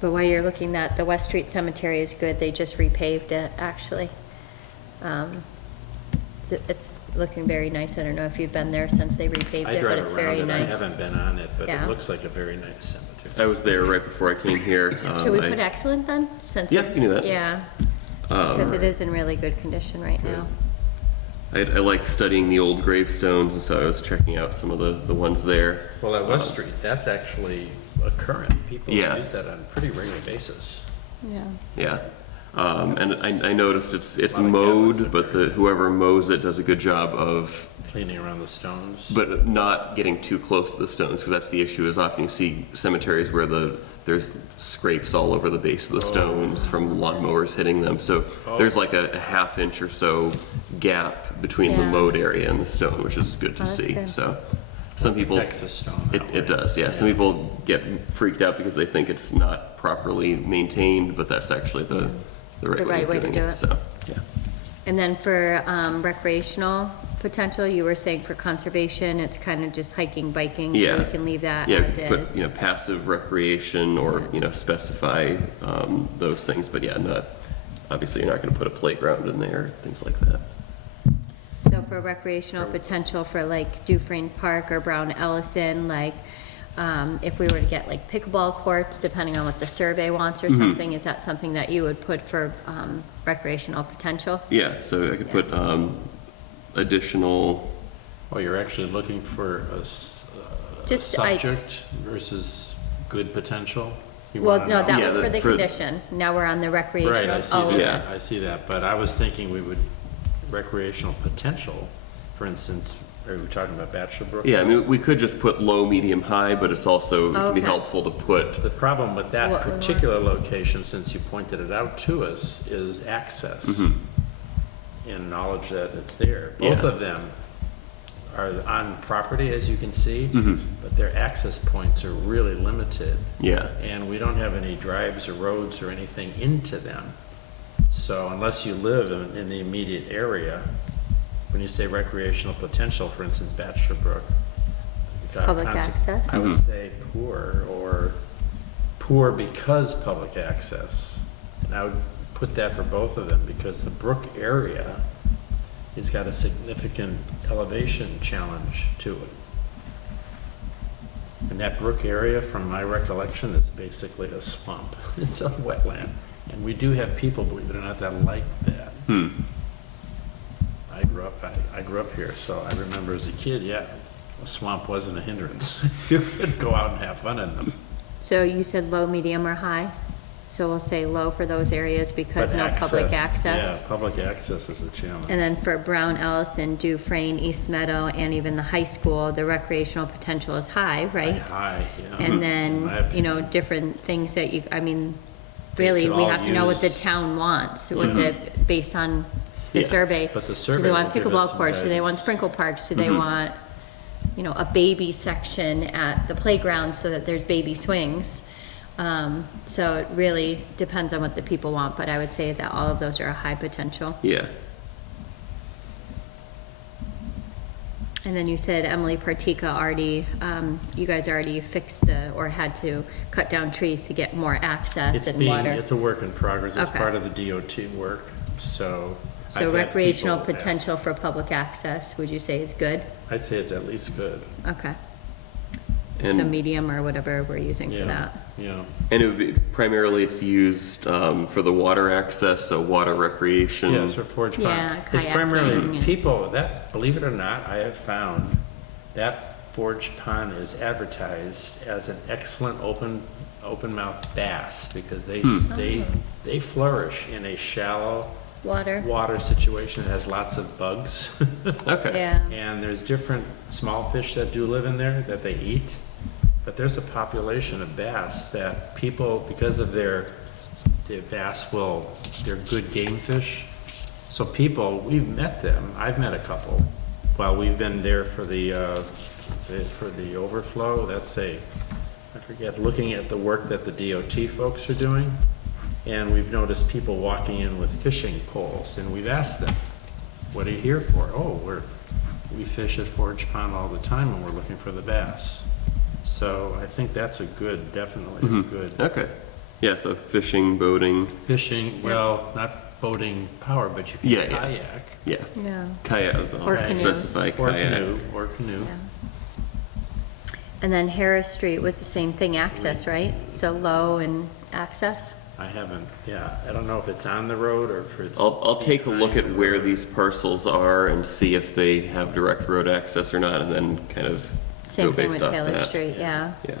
But while you're looking at, the West Street Cemetery is good, they just repaved it, actually. It's looking very nice, I don't know if you've been there since they repaved I it, but drive it's around very it, I nice. haven't been on it, but it Yeah. looks like a very nice cemetery. I was there right before I came here. Should we I- put excellent then, since Yeah, it's, you can do that. yeah, because it is in really good condition right now. I like studying the old gravestones, and so I was checking out some of the ones there. Well, at West Street, that's actually a current. People Yeah. use that on a pretty regular basis. Yeah. Yeah. And I noticed it's A lot of Catholics mowed, are but very- whoever mows it does a good job of, Cleaning around the stones. but not getting too close to the stones, because that's the issue, is often you see cemeteries where the there's scrapes all over the base of the stones from lawnmowers hitting them. So there's like a half inch or so gap between the Yeah. mowed area and the stone, which is good to that's see. good. So some people, Texas stone that way. it does, yeah. Some people get freaked out because they think it's not properly maintained, but that's actually the right way of doing it. So, yeah. And then for recreational potential, you were saying for conservation, it's kind of just hiking, biking, so Yeah. we can leave that Yeah, as we could is. put, passive recreation or, specify those things, but yeah, not, obviously you're not gonna put a playground in there, things like that. So for recreational potential for like Dufresne Park or Brown Ellison, like, if we were to get like pickleball courts, depending on what the survey wants or Mm-hmm. something, is that something that you would put for recreational potential? Yeah, so I could put additional, Oh, you're actually looking for a Just, I- subject versus good potential? You Well, wanna no, know? that Yeah, was for the for- condition. Now we're on the recreational. Right, I see Oh, that, Yeah. I see that, but I was thinking we would, recreational potential, for instance, are we talking about Bachelor Brook? yeah, I mean, we could just put low, medium, high, but it's also, it can be Okay. helpful to put, The problem with that What we want. particular location, since you pointed it out to us, is access and knowledge that it's there. Both Mm-hmm. Yeah. of them are on property, as you can see, Mm-hmm. but their access points are really limited. yeah. And we don't have any drives or roads or anything into them. So unless you live in the immediate area, when you say recreational potential, for instance, Bachelor Brook. Public access? I would say poor, or poor because public access. And I would put that for both of them, because the brook area has got a significant elevation challenge to it. And that brook area, from my recollection, is basically a swamp. It's a wetland. And we do have people, believe it or not, that like that. I grew up here, so I remember as a kid, yeah, a swamp wasn't a hindrance. You could go out and have fun in them. So you said low, medium, or high? So we'll say low for those areas because But no public Yeah, access. public access is a challenge. And then for Brown, Ellison, Dufresne, East Meadow, and even the high school, the recreational potential is high, right? High, yeah. And In then, my opinion. different things that you, I mean, They really, could we all have to know what the use- town wants, what the, based on the Yeah, survey. but the Do survey they want will give us pickleball some courts? Do they want guidance. sprinkle parks? Do they want, a baby section at the playground so that there's baby swings? So it really depends on what the people want, but I would say that all of those are a high potential. Yeah. And then you said Emily Partika already, you guys already fixed or had to cut down trees to get more access and water. It's a work in progress. It's Okay. part of the DOT work, so. I've So had recreational people ask- potential for public access, would you say is good? I'd say it's at least good. Okay. So And, medium or whatever we're using for Yeah, that. yeah. and it would be, primarily it's used for the water access, so water recreation. Yeah, it's for Forge Pond. Yeah, It's kayaking primarily and- people, that, believe it or not, I have found that Forge Pond is advertised as an excellent open-mouthed bass, because they flourish in a shallow Water? water situation that has lots of bugs. Okay. Yeah. And there's different small fish that do live in there that they eat, but there's a population of bass that people, because of their bass they're good game fish. So people, we've met them, I've met a couple, while we've been there for the overflow, I forget, looking at the work that the DOT folks are doing. And we've noticed people walking in with fishing poles, and we've asked them, what are you here for? Oh, we fish at Forge Pond all the time and we're looking for the bass. So I think that's definitely a good Okay. Yeah, so fishing, boating, fishing, well, not boating power, but you can Yeah, yeah. kayak. yeah. Yeah. Kayak, Or I'll canoes. specify Or kayak. canoe, or canoe. Yeah. And then Harris Street was the same thing, access, right? So low and access? I haven't, yeah, I don't know if it's on the road or if it's. I'll take a look behind at the where road. these parcels are and see if they have direct road access or not, and then kind of Same go thing based with off Taylor that. Street, yeah. Yeah.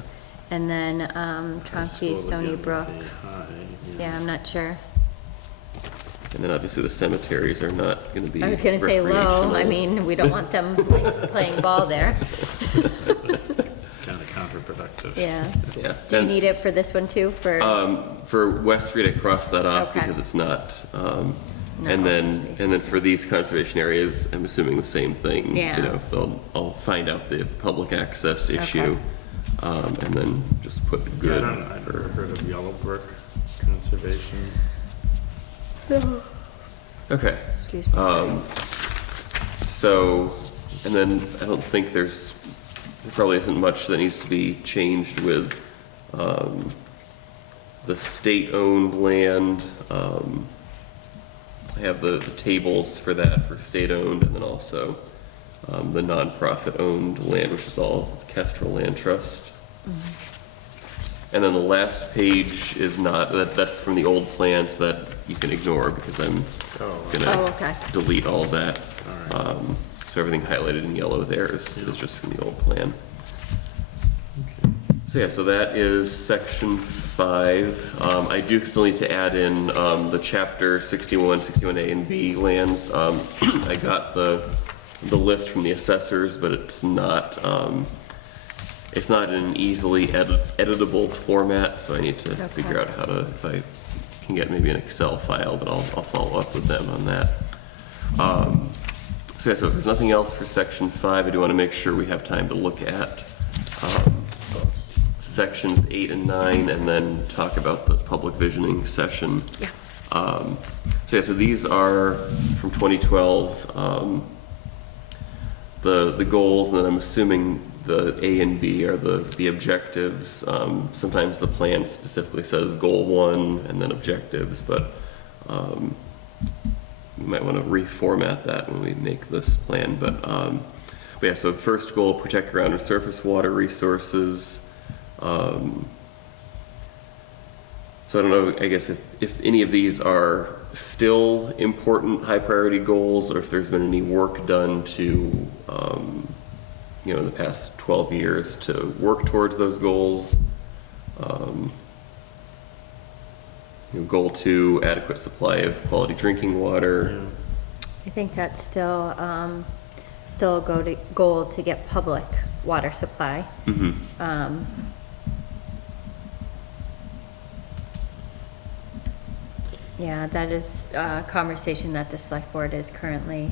And then, High Chauncey, school Stony again would Brook, be high, yeah, I'm not sure. And then obviously the cemeteries are not gonna be I was gonna say low, I recreational. mean, we don't want them playing ball there. It's kind of counterproductive. expensive. Yeah. Yeah. Do you And, need it for this one too, for West Street, I crossed that off Okay. because it's not, Not and open space. then for these conservation areas, I'm assuming the same thing. Yeah. You know, I'll find out the public access issue, and then just put Yeah, good. I've never heard of Yellowbrook Conservation. Okay. Excuse me. sorry. So, and then I don't think there probably isn't much that needs to be changed with, the state-owned land. I have the tables for that for state-owned, and then also, the nonprofit-owned land, which is all Kestrel Land Trust. And then the last page is not, that's from the old plan, so that you can ignore because I'm Oh, gonna okay. delete all that. all right. So everything highlighted in yellow there is just from the old plan. Okay. So yeah, so that is section 5. I do still need to add in the chapter 61, 61A and B lands. I got the list from the assessors, but it's not in an easily editable format, so I need to Okay. figure out how to, if I can get maybe an Excel file, but I'll follow up with them on that. So yeah, so if there's nothing else for section 5, I do want to make sure we have time to look at sections 8 and 9, and then talk about the public visioning session. Yeah. So yeah, so these are from 2012, the goals, and then I'm assuming the A and B are the objectives. Sometimes the plan specifically says goal 1 and then objectives, but we might want to reformat that when we make this plan. But yeah, so first goal, protect ground and surface water resources. So I don't know, I guess if any of these are still important high priority goals, or if there's been any work done to, you know, in the past 12 years to work towards those goals. You know, goal 2, adequate supply of quality drinking water. I think that's still a goal to get public water supply. Yeah, that is a conversation that the select board is currently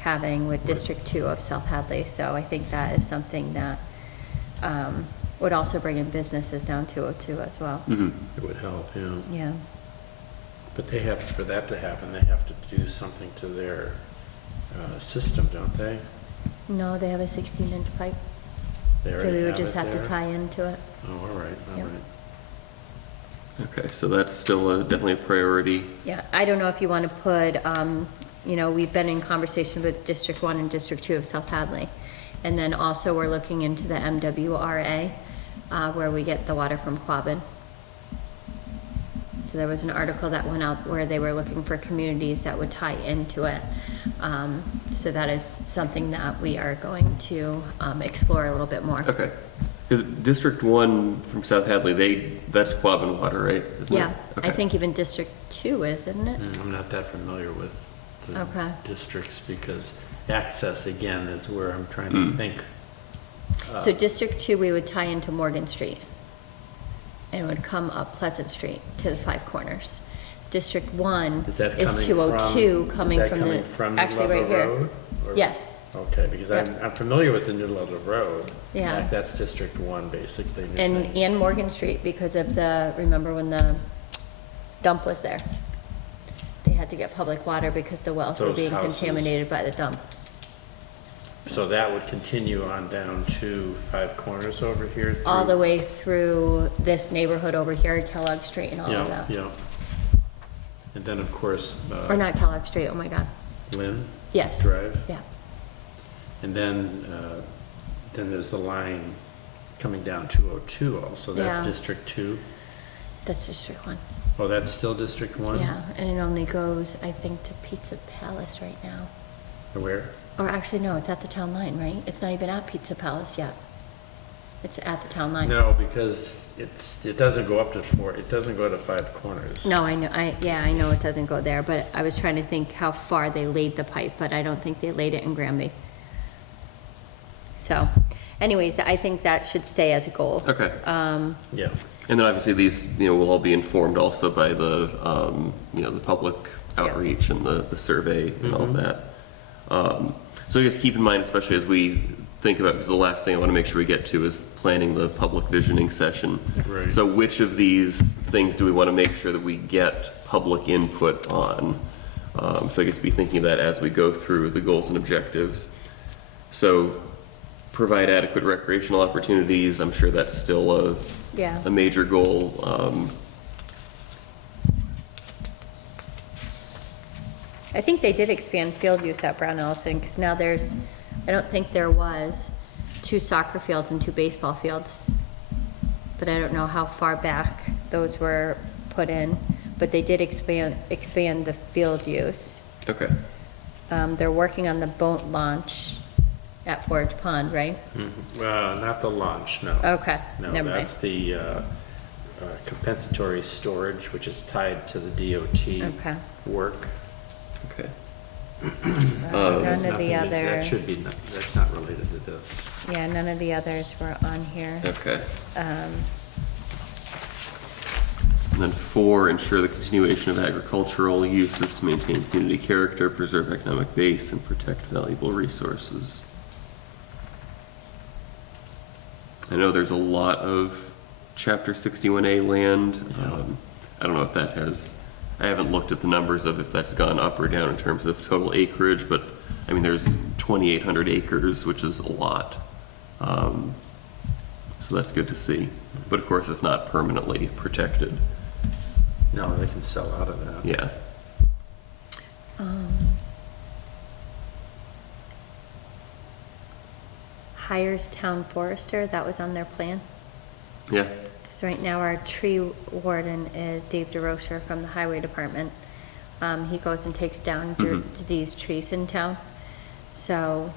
having with District 2 of South Hadley. So I think that is something that would also bring in businesses down 202 as well. It would help, yeah. Yeah. But they have, for that to happen, they have to do something to their system, don't they? No, they have a 16-inch pipe, They so already we would have just it have to there? tie into it. Oh, all right, all Yep. right. Okay, so that's still definitely a priority. Yeah, I don't know if you want to put, you know, we've been in conversation with District 1 and District 2 of South Hadley. And then also we're looking into the MWRA, where we get the water from Quabbin. So there was an article that went out where they were looking for communities that would tie into it. So that is something that we are going to explore a little bit more. Okay. Because District 1 from South Hadley, that's Quabbin water, right? Isn't it? Yeah, I Okay. think even District 2 is, isn't it? I'm not that familiar with the Okay. districts, because access, again, is where I'm trying to think. So District 2, we would tie into Morgan Street and would come up Pleasant Street to the Five Corners. District 1 Is that is coming 202 from, coming is that from coming the, from New actually right Ludlow here. Road? Or- Yes, Okay, because Yep. I'm familiar with the New Ludlow Road. Yeah. That's District 1, basically. and you're saying- and Morgan Street because of remember when the dump was there? They had to get public water because the wells were Those being houses. contaminated by the dump. So that would continue on down to Five Corners over here? All through- the way through this neighborhood over here, Kellogg Street and all of Yeah, that. yeah. And then, of course, Or not Kellogg Street, oh my God. Lynn Yes, Drive. yeah. And then there's the line coming down 202 also. That's Yeah. District 2. That's District 1. Oh, that's still District 1? Yeah, and it only goes, I think, to Pizza Palace right now. Or where? Or actually, no, it's at the town line, right? It's not even at Pizza Palace yet. It's at the town line. No, because it doesn't go up to 4, it doesn't go to Five Corners. No, I know, I know it doesn't go there, but I was trying to think how far they laid the pipe, but I don't think they laid it in Granby. So, anyways, I think that should stay as a goal. Okay. Yeah. And then obviously these, will all be informed also by the, the public outreach and the survey and all that. So I guess keep in mind, especially as we think about, because the last thing I want to make sure we get to is planning the public visioning session. Right. So which of these things do we want to make sure that we get public input on? So I guess be thinking of that as we go through the goals and objectives. So provide adequate recreational opportunities. I'm sure that's still a major goal. I think they did expand field use at Brown Ellison, because now I don't think there was 2 soccer fields and 2 baseball fields. But I don't know how far back those were put in, but they did expand the field use. Okay. They're working on the boat launch at Forge Pond, right? Not the launch, no. Okay, No, never mind. that's the compensatory storage, which is tied to the DOT Okay. work. Okay. None That's of nothing the that- other, that's not related to this. yeah, none of the others were on here. Okay. Um, And then 4, ensure the continuation of agricultural uses to maintain community character, preserve economic base, and protect valuable resources. I know there's a lot of Chapter 61A land. I don't know if that I haven't looked at the numbers of if that's gone up or down in terms of total acreage, but I mean, there's 2,800 acres, which is a lot. So that's good to see. But of course, it's not permanently protected. No, they can sell out of that. Yeah. Hires town forester, that was on their plan. Yeah. Because right now our tree warden is Dave DeRocher from the highway department. He goes and takes down diseased trees in town. So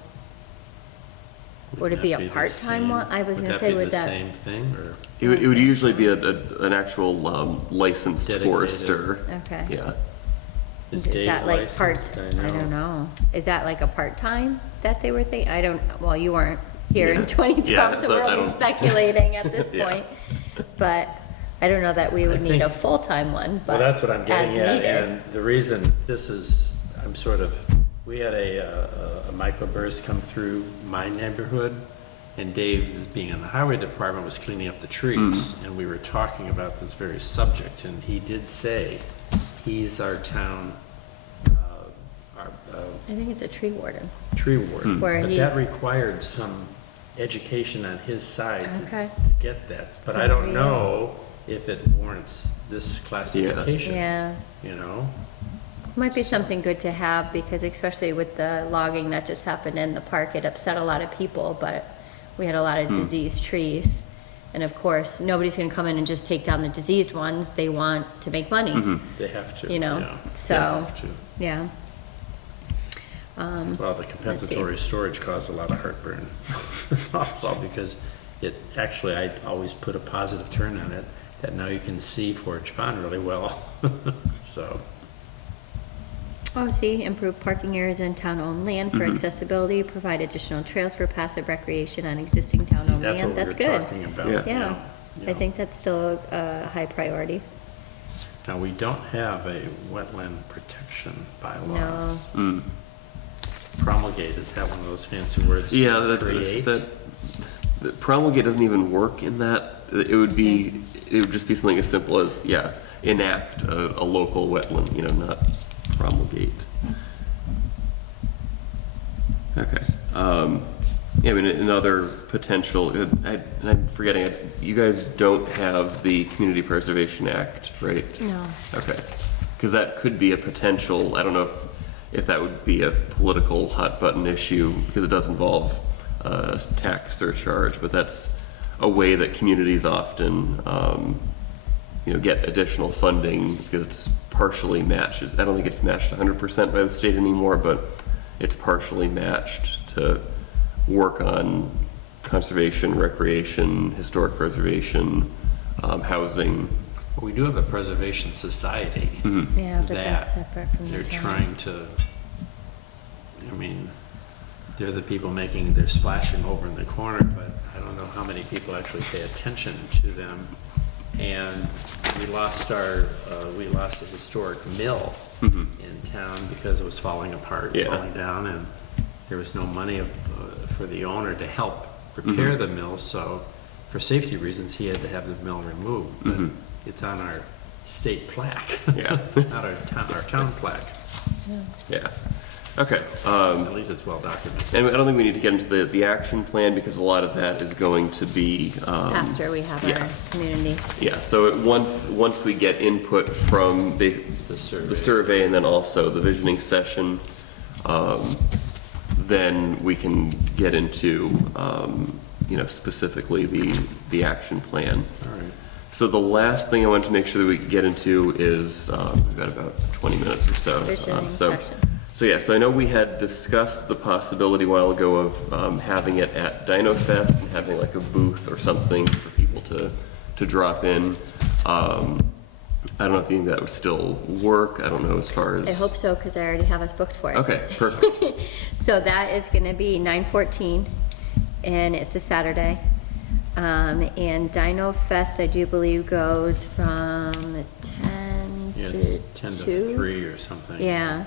would it be a that the part-time same- one? I was gonna that say, be would the that? same thing, or? It would usually be an actual licensed Dedicated. forester. Okay. Yeah. Is Dave that like part, licensed? I don't know. Is that like a part-time that they were thinking? Well, you weren't here Yeah. in 2012, Yeah, so so we're I only don't- speculating at this Yeah. point. But I don't know that we would I need a think- full-time one, but Well, that's what I'm getting as at, needed. and the reason this is, we had a microburst come through my neighborhood, and Dave, being in the highway department, was cleaning up the trees, and we were talking about this very subject, and he did say, he's our town, I think it's a tree warden. tree warden. Where But he- that required some education on his side Okay. to get that, but So I don't he know if it warrants this classification, Yeah. you know? Might be something good to have, because especially with the logging that just happened in the park, it upset a lot of people, but we had a lot of diseased trees. And of course, nobody's gonna come in and just take down the diseased ones, they want to make money, They have to, You know, yeah. so- They have to. yeah. Well, the compensatory storage caused a lot of heartburn also, because actually, I always put a positive turn on it, that now you can see Forge Pond really well, so. Oh, see, improve parking areas in town-owned land for accessibility, provide additional trails for passive recreation on existing See, town-owned that's what land, we that's were good. talking about. Yeah. you Yeah, know, I think that's still a high priority. Now, we don't have a wetland protection bylaw. No, Promulgate, is that one of those fancy words to Yeah, create? that promulgate doesn't even work in that. It would just be something as simple as, enact a local wetland, not promulgate. Okay. I mean, another potential, and I'm forgetting, you guys don't have the Community Preservation Act, right? no. Okay. Because that could be a potential, I don't know if that would be a political hot button issue, because it does involve a tax surcharge, but that's a way that communities often, get additional funding, because it's partially matched. I don't think it's matched 100% by the state anymore, but it's partially matched to work on conservation, recreation, historic preservation, housing. We do have a preservation society. Yeah, but that's that separate from the They're town. trying to, I mean, they're the people making, they're splashing over in the corner, but I don't know how many people actually pay attention to them. And we lost a historic mill in town because it was falling apart, Yeah. falling down, and there was no money for the owner to help repair the mill, so for safety reasons, he had to have the mill removed. But it's on our state plaque, Yeah. not our town plaque. Yeah. Okay. At least it's well documented. And I don't think we need to get into the action plan because a lot of that is going to be, After we have yeah. our community. yeah, so once we get input from the survey and then also the visioning session, then we can get into, specifically the action plan. All right. So the last thing I wanted to make sure that we get into is, we've got about 20 minutes or so. Visioning So I know we had discussed the possibility a while ago of having it at Dino Fest and having like a booth or something for people to drop in. I don't know if you think that would still work. I don't know as far as. I hope so, because I already have us booked for it. Okay, perfect. So that is gonna be 9/14, and it's a Saturday. And Dino Fest, I do believe, goes from 10 Yeah, to it's 10 2. to 3 or something. Yeah.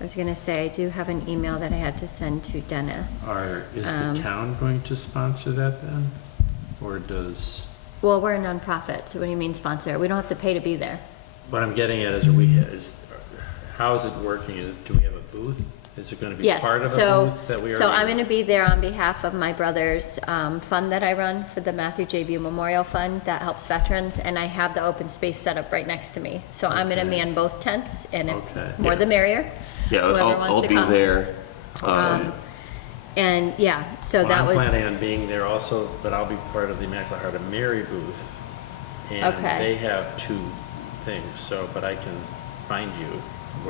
I was gonna say, I do have an email that I had to send to Dennis. Is the town going to sponsor that then? Or does, Well, we're a nonprofit, so what do you mean sponsor? We don't have to pay to be there. what I'm getting at is, how is it working? Do we have a booth? Is it gonna be Yes, part of a so, booth that we already? so I'm gonna be there on behalf of my brother's fund that I run for the Matthew J. View Memorial Fund that helps veterans, and I have the open space set up right next to me. So I'm gonna Okay. man both tents, and if Okay. more the merrier. Yeah, Whoever I'll wants to be come. there. And yeah, so Well, that I'm was. planning on being there also, but I'll be part of the Immaculate Heart of Mary booth. And Okay. they have 2 things, so, but I can find you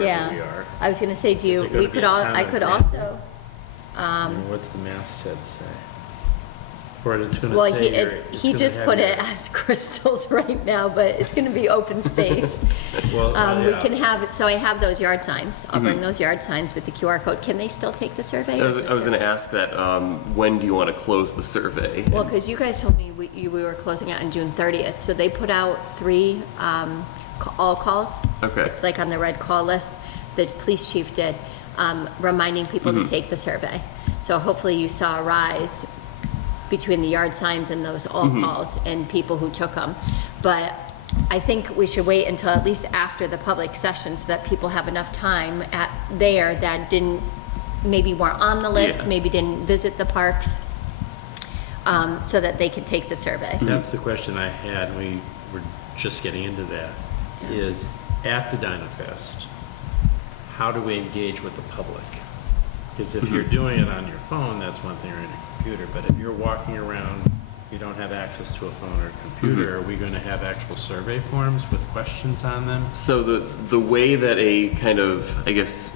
Yeah, wherever we are. I was gonna say, do Is you, it gonna we be could a all, town I could event? also, And what's the masthead say? Or it's gonna well, say he just put it as crystals right now, but it's gonna be open space. Well, We yeah. can have, it. So I have those yard signs. I'll Mm-hmm. bring those yard signs with the QR code. Can they still take the survey? or is I was the gonna ask that, when do you want to close the survey? Well, because you guys told me we were closing it on June 30th, so they put out 3 all calls. Okay. It's like on the red call list, the police chief did, reminding people Mm-hmm. to take the survey. So hopefully you saw a rise between the yard signs and those all Mm-hmm. calls and people who took them. But I think we should wait until at least after the public session so that people have enough time there that maybe weren't on the list, Yeah. maybe didn't visit the parks, so that they could take the survey. That's the question I had, and we were just getting into that, is at the Dino Fest, how do we engage with the public? Because if you're doing it on your phone, that's one thing, or on your computer, but if you're walking around, you don't have access to a phone or a computer, are we gonna have actual survey forms with questions on them? So the way that a kind of, I guess,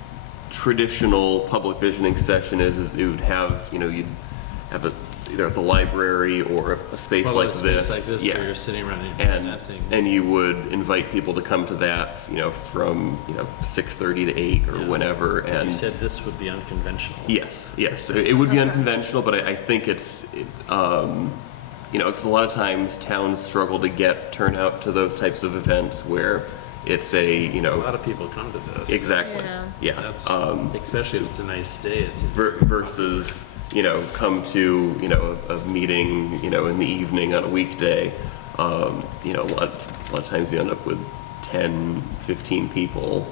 traditional public visioning session is it would have, you'd have either at the library or a space Well, like a space this. like this, yeah. where you're sitting around and And, presenting. and you would invite people to come to that, from, 6:30 to 8 or Yeah. whenever. But you And said this would be unconventional. yes, it would be unconventional, but I think it's, because a lot of times towns struggle to get turnout to those types of events where it's A lot of people come to this. exactly, Yeah. yeah. That's, especially if it's a nice day, it's. Versus, come to, a meeting, in the evening on a weekday. A lot of times you end up with 10, 15 people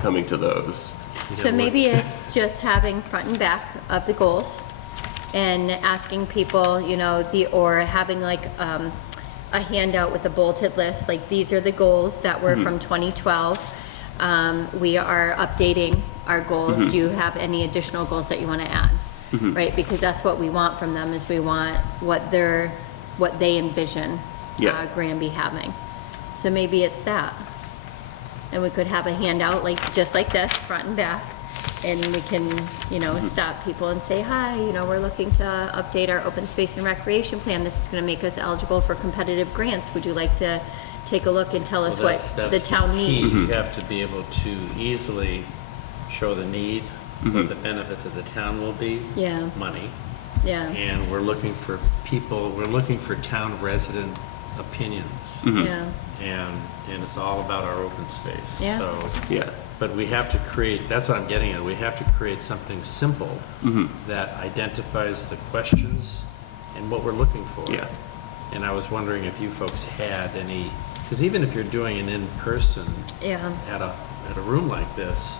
coming to those. So maybe it's just having front and back of the goals and asking people, or having like a handout with a bulleted list, like these are the goals that were from 2012. We are updating our goals. Do you have any additional goals that you want to add? Right, because that's what we want from them, is we want what they envision Yeah. Granby having. So maybe it's that. And we could have a handout just like this, front and back, and we can, stop people and say, hi, we're looking to update our open space and recreation plan. This is gonna make us eligible for competitive grants. Would you like to take a look and tell us Well, what that's the town key. needs? You have to be able to easily show the need what the benefit to the town will be. Yeah. Money. Yeah, And we're looking for town resident opinions. yeah, And it's all about our open space. Yeah. So, Yeah. but we have to create, that's what I'm getting at, we have to create something simple that identifies the questions and what we're looking for. Yeah. And I was wondering if you folks had any, because even if you're doing an in-person yeah. at a room like this,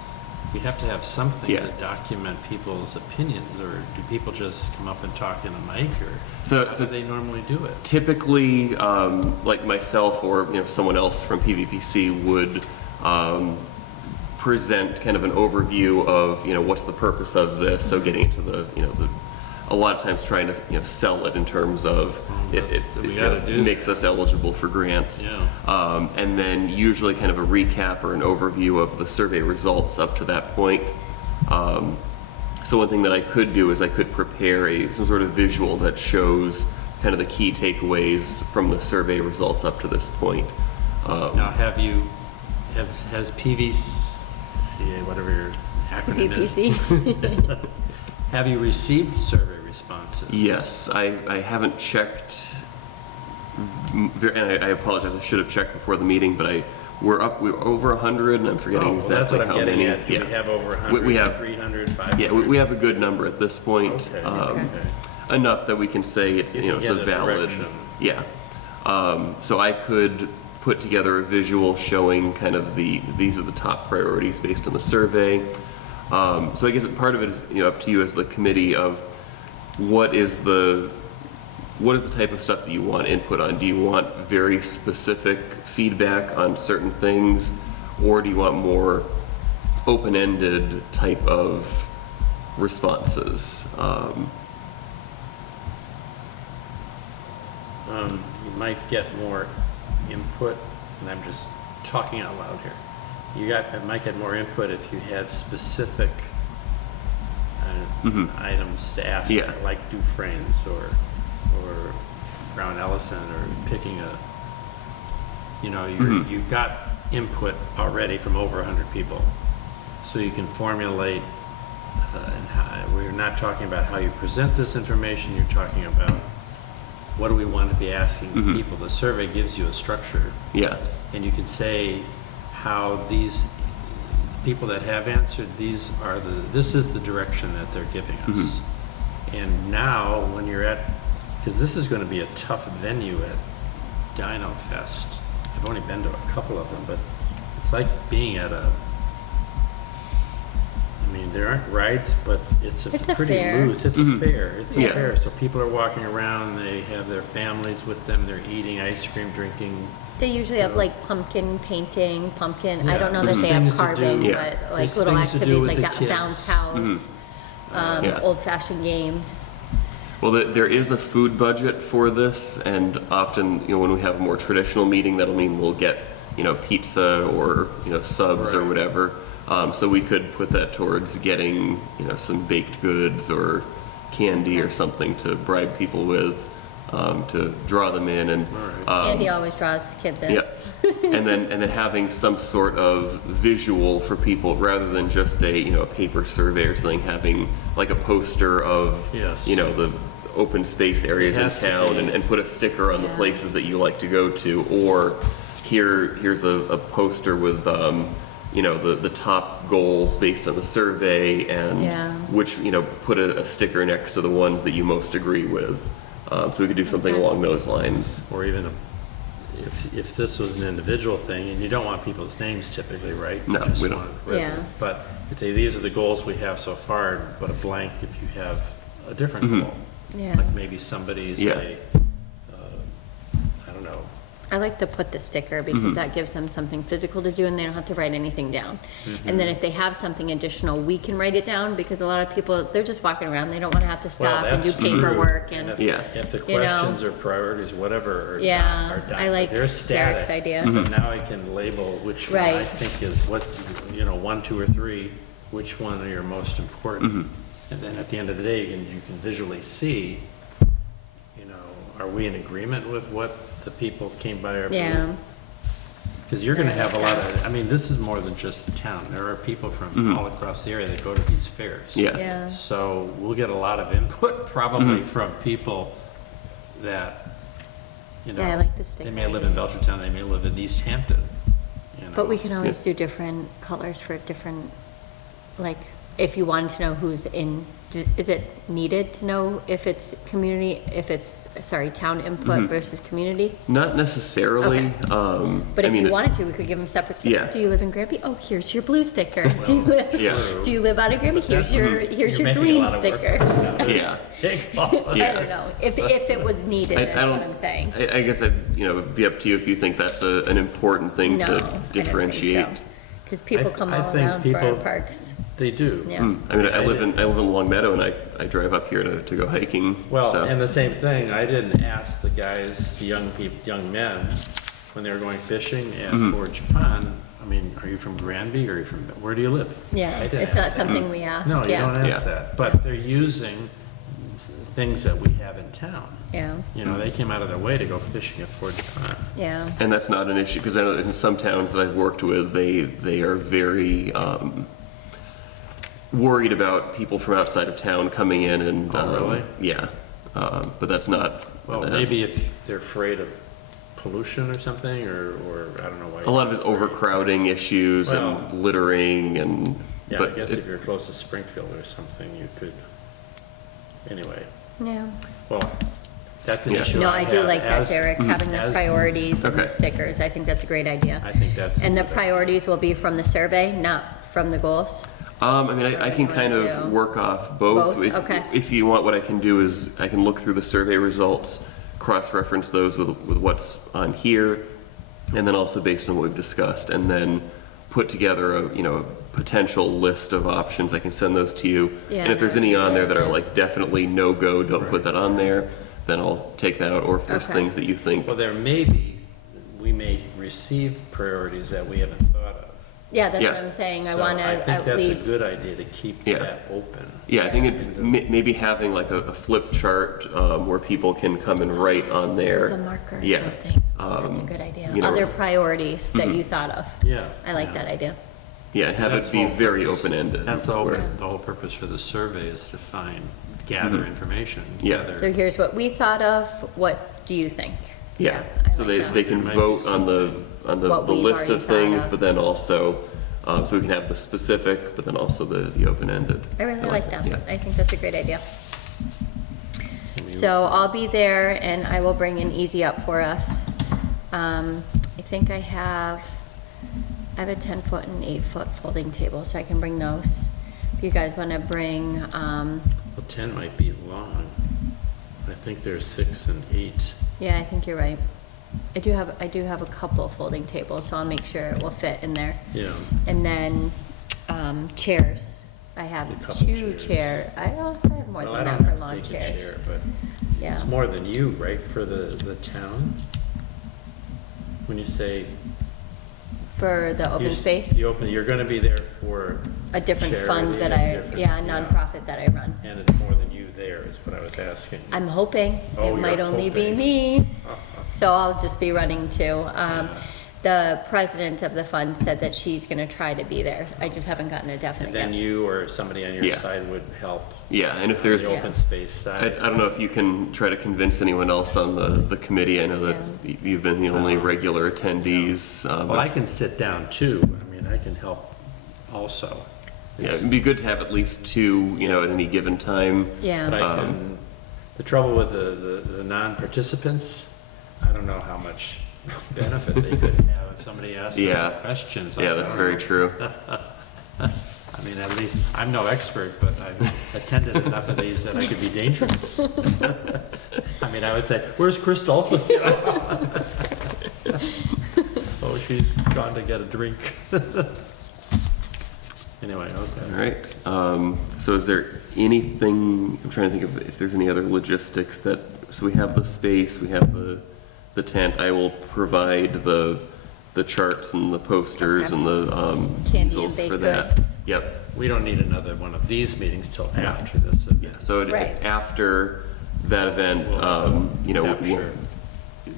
you have to have something Yeah. to document people's opinions, or do people just come up and talk in a mic, or So- how so- do they normally do it? Typically, like myself or someone else from PVPC would present kind of an overview of what's the purpose of this. So getting into the a lot of times trying to sell it in terms of it We gotta do makes us eligible for grants. Yeah. And then usually kind of a recap or an overview of the survey results up to that point. So one thing that I could do is I could prepare some sort of visual that shows kind of the key takeaways from the survey results up to this point. Now, has PVC, whatever your acronym is, VPC. have you received survey responses? Yes, I haven't checked, and I apologize, I should have checked before the meeting, but we're over 100, and I'm forgetting Oh, well, that's exactly what I'm how getting many. at. Do we have over 100, We have, 300, 500? yeah, we have a good number at this point. Okay, Okay. Enough that we can say it's You it's get a a valid. direction. Yeah. So I could put together a visual showing kind of these are the top priorities based on the survey. So I guess part of it is up to you as the committee of what is the type of stuff that you want input on. Do you want very specific feedback on certain things, or do you want more open-ended type of responses? You might get more input, and I'm just talking out loud here. I might get more input if you had specific items to ask, Yeah. like Dufresne's or Brown Ellison, or picking you've got input already from over 100 people, so you can formulate. We're not talking about how you present this information. You're talking about what do we want to be asking people. The survey gives you a structure. Yeah. And you can say how these people that have answered, this is the direction that they're giving us. And now when because this is going to be a tough venue at Dino Fest. I've only been to a couple of them, but it's like being at there aren't rides, but it's a pretty fair. loose, it's a fair, Yeah. fair. So people are walking around, they have their families with them, they're eating ice cream, drinking. They usually have like pumpkin painting, I Yeah, don't know that there's they have things to do. carving, Yeah. but like There's little things to do activities with like the that, kids. bounce house, Yeah. old fashioned games. Well, there is a food budget for this, and often, when we have a more traditional meeting, that'll mean we'll get, pizza or, subs or Right. whatever. So we could put that towards getting, some baked goods or candy or something to bribe people with, to draw them in, and Andy always draws kids in. yeah. and then having some sort of visual for people rather than just a paper survey or something, having like a poster of Yes. the open space areas It in has to town, be. and put a sticker on the Yeah. places that you like to go to, or here's a poster with the top goals based on the survey, and Yeah. which put a sticker next to the ones that you most agree with. So we could do something Okay. along those lines. Or even if this was an individual thing, and you don't want people's names typically, right? You No, just we don't. want resident. Yeah. But you'd say, these are the goals we have so far, but a blank if you have a different goal. Yeah. Like maybe somebody's Yeah. I don't know. I like to put the sticker because that gives them something physical to do and they don't have to write anything down. And then if they have something additional, we can write it down, because a lot of people, they're just walking around, they don't want to have to stop and do that's true. paperwork And and, Yeah. If the you know. questions or priorities, whatever, are Yeah, are done, I like they're Derek's static. idea. But now I can label which one I Right. think is what, 1, 2, or 3, which one are your most important. And then at the end of the day, you can visually see, are we in agreement with what the people came by our booth? yeah. Because you're gonna have a lot of, I mean, this is more than just the town. There are people from all across the area that go to these fairs. Yeah. Yeah. So we'll get a lot of input probably from people that, you know. Yeah, I like the sticker They may live in idea. Belchertown, they may live in East Hampton, you know. But we can always do different colors for different, like, if you wanted to know who's in, is it needed to know if it's community, if it's, sorry, town input versus community? Not necessarily. But I if mean, you wanted to, we could give them separate stickers. Yeah. Do you live in Granby? Oh, here's your blue sticker. Do you live, Yeah. do you live out of Granby? Here's your, here's You're your making a green lot of work sticker. for us now. Yeah. I Yeah. don't know, if it was needed, I is don't. what I'm saying. I guess it'd be up to you if you think that's an important thing No, I to don't think differentiate. so. Because people come I all think around for our people- parks. They do. Yeah. I mean, I live in Long Meadow, and I drive up here to go hiking. Well, so. and the same thing, I didn't ask the guys, the young men, when they were going fishing at Forge Pond, I mean, are you from Granby, or are you from, where do you live? Yeah, I didn't it's not ask that. something we ask, No, you yeah. don't ask Yeah. that, but they're using things that we have in town. Yeah, You know, they came out of their way to go fishing at Forge Pond. yeah, And that's not an issue, because I know that in some towns that I've worked with, they are very worried about people from outside of town coming in and. Oh, really? Yeah, but that's not. Well, that maybe if they're afraid of pollution or something, or I don't know why. A lot of it's overcrowding issues Well, and littering and. Yeah, I but guess it- if you're close to Springfield or something, you could, anyway, yeah. well, that's an Yeah. issue. No, I do have like that, as- Derek, having the as- priorities and the Okay. stickers. I think that's a great idea. I think that's. And the priorities will be from the survey, not from the goals? I mean, I can What kind do you of wanna do? work off both. Both? Okay. If you want, what I can do is I can look through the survey results, cross-reference those with what's on here, and then also based on what we've discussed, and then put together a potential list of options. I can send those to you. Yeah, And if there's that'd any be on there good, that are yeah. like definitely no-go, don't put that on there, then I'll take that out. Or if there's Okay. things that you think, Well, we may receive priorities that we haven't thought of. Yeah, that's what Yeah. I'm saying. I So want to I think that's a leave, good idea to keep Yeah. that open. yeah, I think maybe having like a flip chart where people can come and write on there. with a marker or Yeah. something. That's a good idea. you know- Other priorities that you thought of. Yeah. I like that idea. Yeah, and have That's it be the whole very purpose. open-ended. That's the where- whole purpose for the survey is to gather information. Yeah. gather- So here's what we thought of. What do you think? Yeah, I so like that. they can Might be vote on the What we've list already of things, thought of. but then also, so we can have the specific, but then also the open-ended. I really like that. Yeah. I think that's a great idea. So I'll be there and I will bring an easy up for us. I think I have a 10-foot and 8-foot folding table, so I can bring those. If you guys want to bring, Well, 10 might be long. I think there's 6 and 8. yeah, I think you're right. I do have a couple folding tables, so I'll make sure it will fit in there. Yeah. And then, chairs. I have A couple 2 chairs. I have more Well, than I that don't for have to lawn take a chairs. chair, but Yeah. it's more than you, right, for the town? When you say. For the open space, You're gonna be there for. a different charity, fund that a I, different- yeah, a nonprofit that I run. And it's more than you there, is what I was asking. I'm hoping, Oh, it you're might only be hoping. me, so I'll just be running too. The president of the fund said that she's gonna try to be there, I just haven't gotten a And definite then yet. you or somebody on your Yeah. side would help. Yeah, and if on there's, the open space I side. don't know if you can try to convince anyone else on the committee. I know that you've been the only regular attendees. Well, I can sit down too. I mean, I can help also. Yeah, it'd be good to have at least 2, at any given time. But Yeah, I can, the trouble with the non-participants, I don't know how much benefit they could have if somebody asks them Yeah. questions. Yeah, that's very true. I mean, at least, I'm no expert, but I've attended enough of these that I could be dangerous. I mean, I would say, where's Crystal? You know? Oh, she's gone to get a drink. Anyway, All okay. right, so is there anything, I'm trying to think of if there's any other logistics so we have the space, we have the tent. I will provide the charts and the posters Okay. and the Candy and easels for baked that. goods. Yep, We don't need another one of these meetings till after this event. so Right. after that event, We'll we'll capture.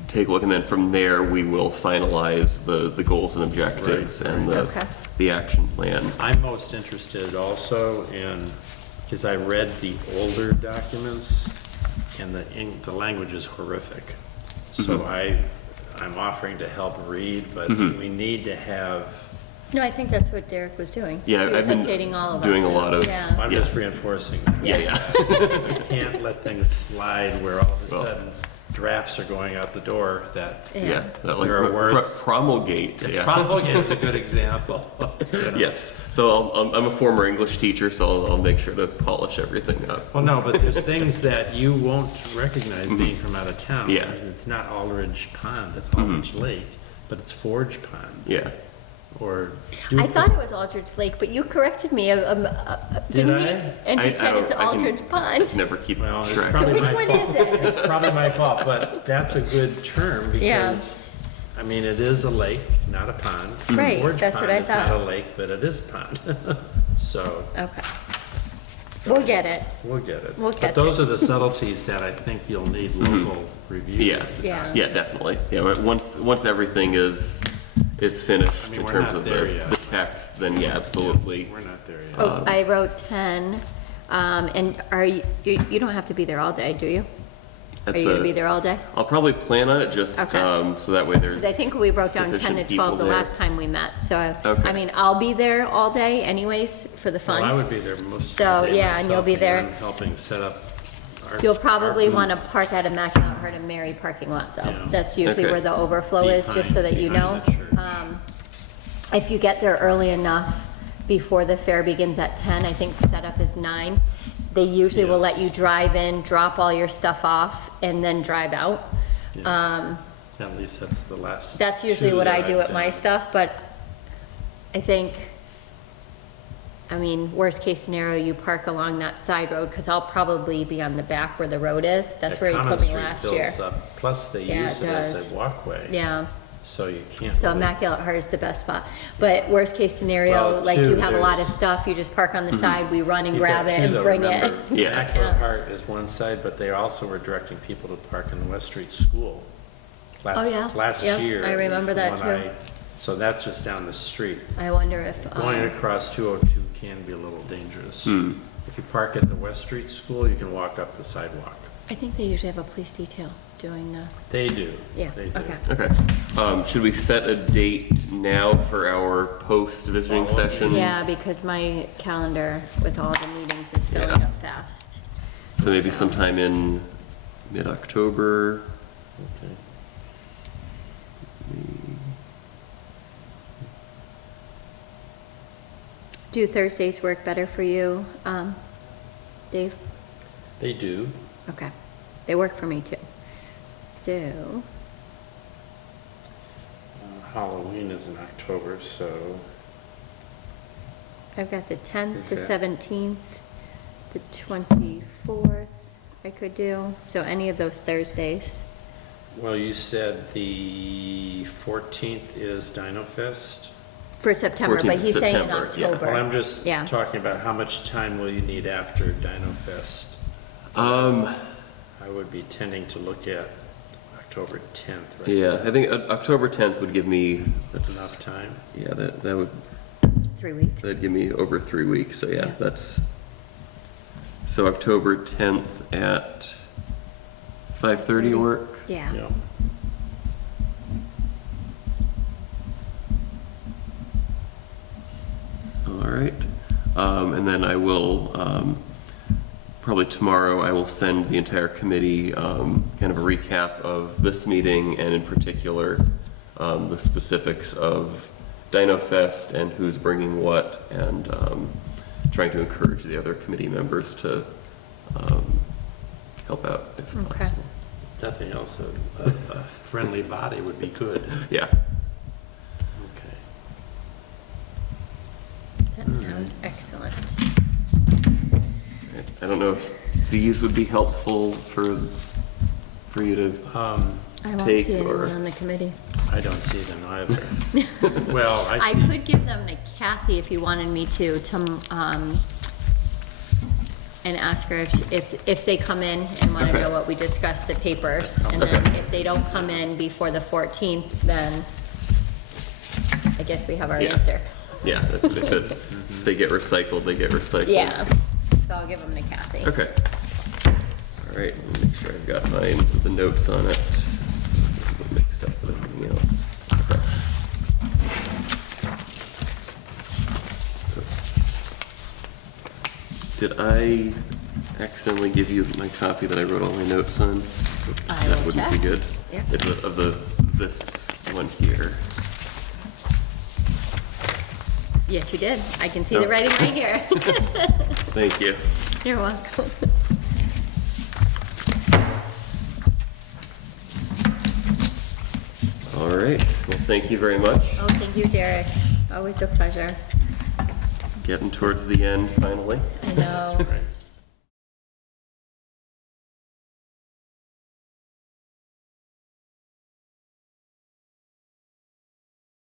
take a look, and then from there, we will finalize the goals and objectives and Okay. the action plan. I'm most interested also in, because I read the older documents, and the language is horrific. So I'm offering to help read, but we need to have, No, I think that's what Derek was doing. Yeah, He was I've been updating all of them. doing a lot of, Yeah. I'm just reinforcing that. yeah. You can't let things slide where all of a Well- sudden drafts are going out the door that Yeah, that like There are words- promulgate, yeah. promulgate is a good example. You know? Yes, so I'm a former English teacher, so I'll make sure to polish everything up. Well, no, but there's things that you won't recognize being from out of town. Yeah. It's not Aldridge Pond, it's Aldridge Lake, but it's Forge Pond, Yeah, or. I thought it was Aldridge Lake, but you corrected me. Didn't I? you? And you I said it's don't- I can- Aldridge Pond. never keep Well, it's track. So probably which my one fault. is it? It's probably my fault, but that's a good term Yeah. because, I mean, it is a lake, not a pond. Right, Forge that's what Pond I is not thought. a lake, but it is a pond. So, Okay. We'll get it. we'll get it. We'll catch But those it. are the subtleties that I think you'll need local review. Yeah, of the Yeah. yeah, definitely. Yeah, but once everything is finished I mean, in we're terms not of there yet. the text, then yeah, absolutely. We're not there yet. Oh, I wrote 10. And are you don't have to be there all day, do you? At Are you gonna the- be there all day? I'll probably plan on it just Okay. so that way there's. 'Cause I think we wrote down 10 to sufficient 12 people the there. last time we met, so, Okay. I mean, I'll be there all day anyways for the Well, I fund. would be there most of So, the day yeah, and you'll myself, be there. I'm helping set up our. You'll probably our- want to park at Immaculate Heart and Mary parking lot, though. Yeah. That's usually Okay. where the overflow is, just so that you know. Behind the church. If you get there early enough before the fair begins at 10, I think setup is 9. They usually will let Yes. you drive in, drop all your stuff off, and then drive out. At least that's the last. That's usually two what that I do I've at my done. stuff, but I think, I mean, worst case scenario, you park along that side road, because I'll probably be on the back where the road is. That's That where you Common put me Street last year. fills up, plus they Yeah, use it it as does. a walkway. Yeah. So you can't. So really- Immaculate Heart is the best spot. But worst case scenario, Well, like too, you have a lot of there's- stuff, you just park on the side, we run and You've got grab it two, and though, bring it. remember. Yeah. Immaculate Yeah. Heart is one side, but they also were directing people to park in the West Street School. Oh, yeah. Last Yep, year. I is remember the that one too. So that's just down the street. I wonder if, Going across 202 can be a little dangerous. If you park at the West Street School, you can walk up the sidewalk. I think they usually have a police detail doing the, They do. yeah, They do. okay. Okay. Should we set a date now for our post-visiting Follow-up session? Yeah, because my calendar with all the meetings is filling Yeah. up fast. So maybe sometime in mid-October. Okay. Do Thursdays work better for you, Dave? They do. Okay, they work for me too. So, Halloween is in October, so I've got the 10th, the Is that- 17th, the 24th I could do, so any of those Thursdays. well, you said the 14th is Dino Fest. For September, but 14th he's saying in September, yeah. October. Well, I'm just Yeah. talking about how much time will you need after Dino Fest? I would be tending to look at October 10th, right? Yeah, I think October 10th would give me, Enough time? yeah, that would, 3 weeks. that'd give me over 3 weeks, so yeah, Yeah. that's, so October 10th at 5:30 work? Yeah. Yeah. All right. And then I will, probably tomorrow, I will send the entire committee kind of a recap of this meeting and in particular, the specifics of Dino Fest and who's bringing what and trying to encourage the other committee members to help out if Okay. possible. If nothing else, a friendly body would be good. Yeah. Okay. That sounds excellent. I don't know if these would be helpful for you to I won't take see anyone or. on the committee. I don't see them either. Well, I I see, could give them to Kathy if you wanted me to, and ask her if they come in and wanna Okay. know what we discussed, the papers. And then Okay. if they don't come in before the 14th, then I guess we have our Yeah. answer. Yeah, if they get recycled, they get recycled. Yeah, so I'll give them to Kathy. Okay. All right, let me make sure I've got mine with the notes on it. Mixed up with everything else. Okay. Did I accidentally give you my copy that I wrote all my notes on? I That will wouldn't be check. good. Yeah. This one here. Yes, you did. I can see the Oh. writing right here. Thank you. You're welcome. All right, well, thank you very much. Oh, thank you, Derek. Always a pleasure. Getting towards the end finally. I know. Right.